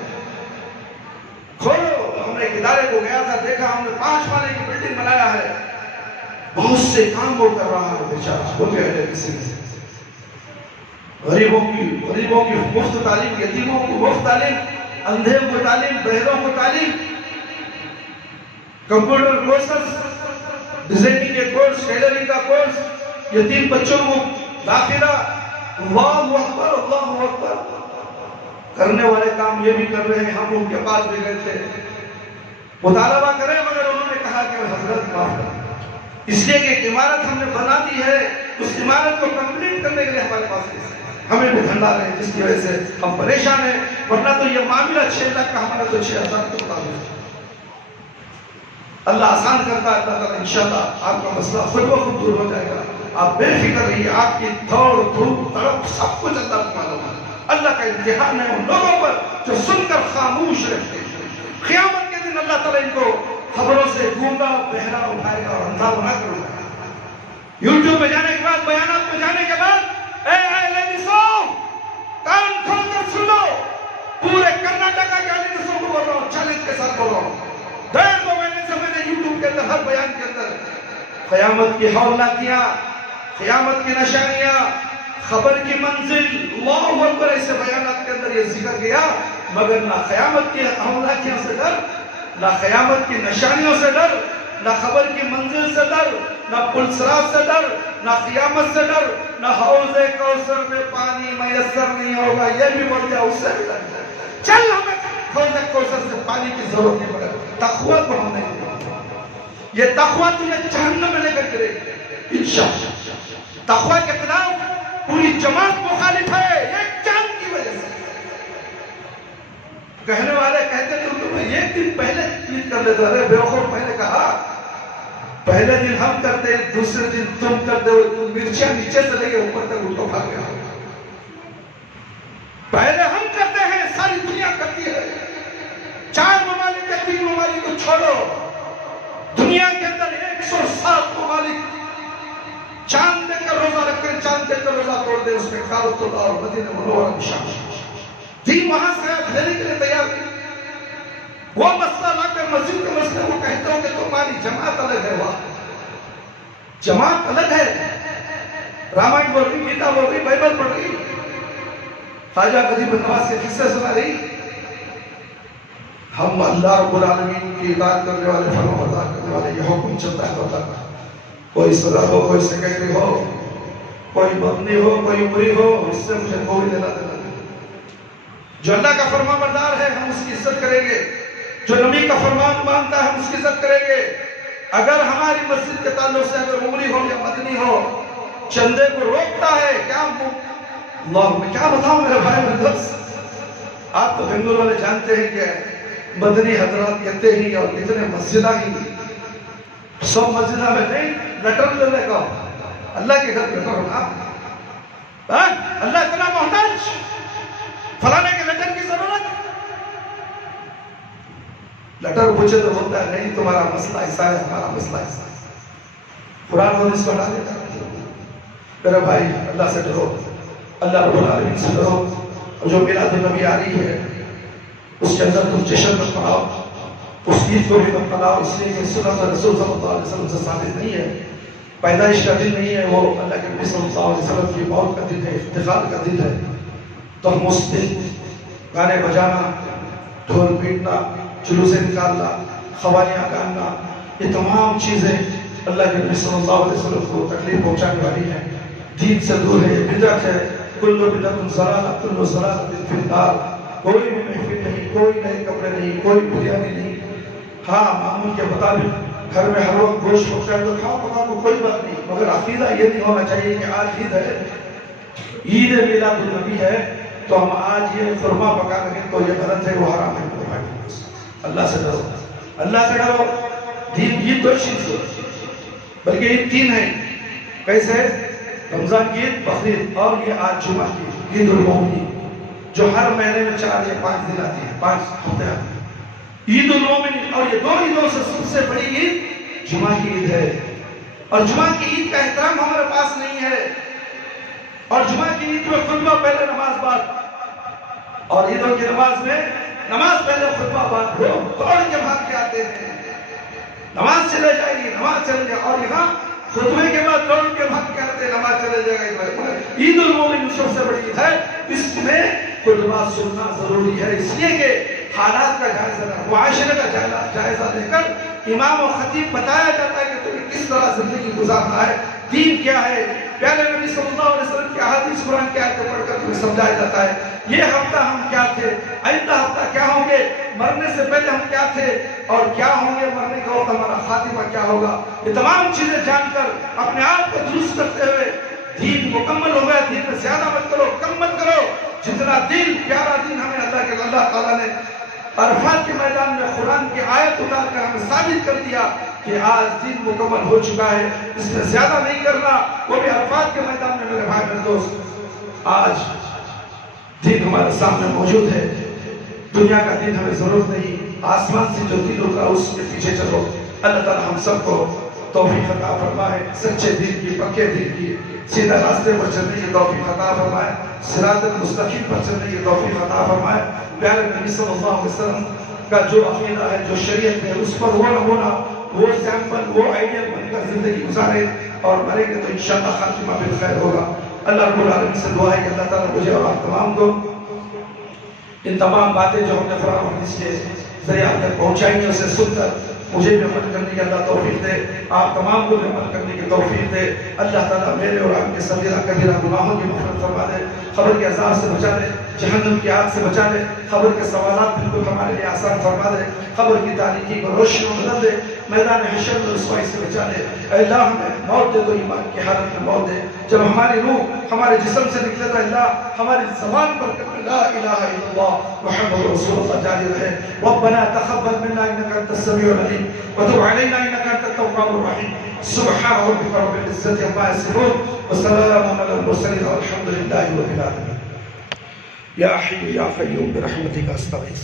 کھولو. ہم نے ایک ادارے کو گیا تھا، دیکھا ہم نے 5 پادے کی بلڈنگ بنایا ہے. بہت سے کام وہ کر رہا ہے بیچارہ. وہ کہہ رہے کسی نے غریبوں کی مفت تعلیم، یتیموں کو مفت تعلیم، اندھے کو تعلیم، بہروں کو تعلیم، کمپیوٹر کورسز، ڈیزائننگ کے کورس، ٹیلرنگ کا کورس، یتیم بچوں کو داخلہ. اللہ اکبر، اللہ اکبر. کرنے والے کام یہ بھی کر رہے ہیں. ہم ان کے پاس بھی گئے تھے مطالبہ کریں، مگر انہوں نے کہا کہ حضرت معاف کریں. اس لیے کہ ایک عمارت ہم نے بنا دی ہے، اس عمارت کو کمپلیٹ کرنے کے لیے ہمارے پاس ہمیں بھی دھن ڈالے ہیں، جس کی وجہ سے ہم پریشان ہیں. ورنہ تو یہ معاملہ 6 لاکھ کا ہمارا تو 6,000 تو بتا دیں. اللہ آسان کرتا ہے. اللہ تعالیٰ انشاءاللہ آپ کا مسئلہ خود بخود دور ہو جائے گا. آپ بے فکر رہیے. آپ کی دوڑ دھوپ تڑپ سب کچھ اللہ کو معلوم ہے. اللہ کا امتحان ہے ان لوگوں پر جو سن کر خاموش رہتے ہیں. قیامت کے دن اللہ تعالیٰ ان کو خبروں سے گونگا بہرا اٹھائے گا اور اندھا بنا کر اٹھائے گا۔ یوٹیوب پہ جانے کے بعد، بیانات پہ جانے کے بعد، اے لیڈیسوں کان کھول کر سن لو، پورے کرناٹکا کے لیڈیسوں کو بول رہا ہوں، چیلنج کے ساتھ بول رہا ہوں، 1.5 مہینے سے میں نے یوٹیوب کے اندر ہر بیان کے اندر قیامت کی حولاتیاں، قیامت کی نشانیاں، خبر کی منزل، اللہ اکبر، ایسے بیانات کے اندر یہ ذکر کیا، مگر نہ قیامت کی حولاتیاں سے ڈر، نہ قیامت کی نشانیوں سے ڈر، نہ خبر کی منزل سے ڈر، نہ پلسرات سے ڈر، نہ قیامت سے ڈر، نہ حوض کوثر میں پانی میسر نہیں ہوگا، یہ بھی بول دیا، اس سے بھی ڈر جائے۔ چل ہمیں حوض کوثر سے پانی کی ضرورت نہیں پڑے، تقویٰ کو ہم نہیں دیں، یہ تقویٰ تجھے جہنم میں لے کر گرے گی انشاءاللہ۔ تقویٰ کے خلاف پوری جماعت مخالف ہے، ایک چاند کی وجہ سے۔ کہنے والے کہتے تھے تو میں ایک دن پہلے عید کر لیتا، ارے بیوقوف، میں نے کہا پہلے دن ہم کرتے ہیں، دوسرے دن تم کرتے ہو، مرچیاں نیچے سے لے کے اوپر تک اٹھو بھاگ گیا۔ پہلے ہم کرتے ہیں، ساری دنیا کرتی ہے۔ 4 ممالک یا 3 ممالک کو چھوڑو، دنیا کے اندر 107 ممالک چاند دیکھ کر روزہ رکھتے ہیں، چاند دیکھ کر روزہ توڑ دے، اس میں کعبۃ اللہ اور مدینہ منورہ بھی شامل ہے۔ دین وہاں سے آپ لینے کے لیے تیار نہیں۔ وہ مسئلہ لا کر مسجد کے مسئلے کو کہتے ہو کہ تمہاری جماعت الگ ہے، وہاں جماعت الگ ہے، رامائن بول رہی، گیتا بول رہی، بائبل پڑھ رہی، خواجہ غریب نواز کے قصے سنا رہی۔ ہم اللہ رب العالمین کی اطاعت کرنے والے، فرما بردار کرنے والے، یہ حکم چلتا ہے ہوتا ہے، کوئی صدر ہو، کوئی سیکرٹری ہو، کوئی مبنی ہو، کوئی عمری ہو، اس سے مجھے کوئی لینا دینا نہیں۔ جو اللہ کا فرمان بردار ہے ہم اس کی عزت کریں گے، جو نبی کا فرمان مانتا ہے ہم اس کی عزت کریں گے۔ اگر ہماری مسجد کے تعلق سے اگر عمری ہو یا مدنی ہو چندے کو روکتا ہے، کیا اللہ میں کیا بتاؤں میرے بھائی میرے دوست، آپ تو بنگلور والے جانتے ہیں کہ مدنی حضرات کہتے ہی اور اتنے مسجدہ ہی، سب مسجدہ میں نہیں، لیٹر لے لے گا اللہ کے گھر پہ کرو نا، اللہ اتنا محتاج، فلانے کے لیٹر کی ضرورت، لیٹر پوچھے تو ہوتا ہے نہیں تمہارا مسئلہ ایسا ہے، ہمارا مسئلہ ایسا ہے، قرآن حدیث کو ہٹا دیتا ہے۔ میرے بھائی اللہ سے ڈرو، اللہ رب العالمین سے ڈرو، اور جو میلاد النبی آ رہی ہے اس کے اندر تم جشن مت مناؤ، اس عید کو بھی مت مناؤ، اس لیے کہ سنت رسول صلی اللہ علیہ وسلم سے ثابت نہیں ہے، پیدائش کا دن نہیں ہے، وہ اللہ کے نبی صلی اللہ علیہ وسلم کی موت کا دن ہے، افتخار کا دن ہے۔ تو ہم اس دن گانے بجانا، ڈھول پیٹنا، جلوسیں نکالنا، قوالیاں گانا، یہ تمام چیزیں اللہ کے نبی صلی اللہ علیہ وسلم کو تکلیف پہنچانے والی ہیں، دین سے دور ہے، یہ بدعت ہے، کل بدعت ضلالہ، کل ضلالۃ فی النار۔ کوئی بھی محفل نہیں، کوئی نئے کپڑے نہیں، کوئی بریانی نہیں، ہاں معمول کے مطابق گھر میں ہر وقت گوشت پکا ہے تو کھاؤ پکا کو کوئی بات نہیں، مگر عقیدہ یہ نہیں ہونا چاہیے کہ آج عید ہے، عید میلاد النبی ہے تو ہم آج یہ خرما پکا رہے ہیں تو یہ غلط ہے، وہ حرام ہے۔ اللہ سے ڈرو، اللہ سے ڈرو۔ دین عید 2 چیز ہے بلکہ عید 3 ہے، کیسے؟ رمضان کی عید، بقرعید، اور یہ آج جمعہ کی عید المومنین، جو ہر مہینے میں 4 یا 5 دن آتی ہے، 5 ہفتے آتی ہے، عید المومنین۔ اور یہ 2 عیدوں سے سب سے بڑی عید جمعہ کی عید ہے، اور جمعہ کی عید کا احترام ہمارے پاس نہیں ہے، اور جمعہ کی عید میں خطبہ پہلے نماز بعد، اور عیدوں کی نماز میں نماز پہلے خطبہ بعد، لوگ دوڑ کے بھاگ کے آتے ہیں، نماز چلے جائے گی، نماز چلے جائے، اور یہاں خطبے کے بعد دوڑ کے بھاگ کے آتے ہیں، نماز چلے جائے گا۔ عید المومنین سب سے بڑی عید ہے، اس میں خطبہ سننا ضروری ہے، اس لیے کہ حالات کا جائزہ لینا، معاشرے کا جائزہ لے کر امام و خطیب بتایا جاتا ہے کہ تمہیں کس طرح زندگی گزارنا ہے، دین کیا ہے، پیارے نبی صلی اللہ علیہ وسلم کی احادیث قرآن کی آیتیں پڑھ کر تمہیں سمجھایا جاتا ہے، یہ ہفتہ ہم کیا تھے، آئندہ ہفتہ کیا ہوں گے، مرنے سے پہلے ہم کیا تھے اور کیا ہوں گے، مرنے کا وقت ہمارا خاتمہ کیا ہوگا، یہ تمام چیزیں جان کر اپنے آپ کو درست کرتے ہوئے دین مکمل ہو گیا۔ دین میں زیادہ مت کرو، کم مت کرو، جتنا دین پیارا دین ہمیں اللہ تعالیٰ نے عرفات کے میدان میں قرآن کی آیت اتار کر ہمیں ثابت کر دیا کہ آج دین مکمل ہو چکا ہے، اس میں زیادہ نہیں کرنا، وہ بھی عرفات کے میدان میں۔ میرے بھائی میرے دوست، آج دین ہمارے سامنے موجود ہے، دنیا کا دین ہمیں ضرورت نہیں، آسمان سے جو دل اترا اس کے پیچھے چلو. اللہ تعالی ہم سب کو توفیق عطا فرمائے, سچے دل کی, پکے دل کی, سیدھا راستے پر چلنے کی توفیق عطا فرمائے, صراط المستقیم پر چلنے کی توفیق عطا فرمائے. پیارے نبی صلی اللہ علیہ وسلم کا جو عقیدہ ہے, جو شریعت ہے, اس پر وہ نمونہ, وہ سیمپل, وہ آئیڈیل بن کر زندگی گزارے اور مریں گے تو انشاءاللہ خاتمہ بالخیر ہوگا. اللہ رب العالمین سے دعا ہے کہ اللہ تعالیٰ مجھے اور آپ تمام کو ان تمام باتیں جو ہم نے قرآن و حدیث کے ذریعے آپ تک پہنچائی ہیں اسے سن کر مجھے بھی عمل کرنے کی اللہ توفیق دے, آپ تمام کو بھی عمل کرنے کی توفیق دے. اللہ تعالیٰ میرے اور آپ کے صغیرہ کبیرہ گناہوں کی مغفرت فرما دے, قبر کے عذاب سے بچا دے, جہنم کی آگ سے بچا دے, قبر کے سوالات بالکل ہمارے لیے آسان فرما دے, قبر کی تاریکی کو روشنی میں بدل دے, میدان حشر میں رسوائی سے بچا دے. اے اللہ ہمیں موت دے تو ایمان کی حالت میں موت دے. جب ہماری روح ہمارے جسم سے نکلے تو اللہ ہماری زبان پر لا الہ الا اللہ محمد رسول اللہ جاری رہے. ربنا تقبل منا انك انت السميع العليم وتب علينا انك انت التواب الرحيم. سبحان ربك رب العزة عما يصفون وسلام على المرسلين والحمد لله رب العالمين. يا حي يا قيوم برحمتك استغيث.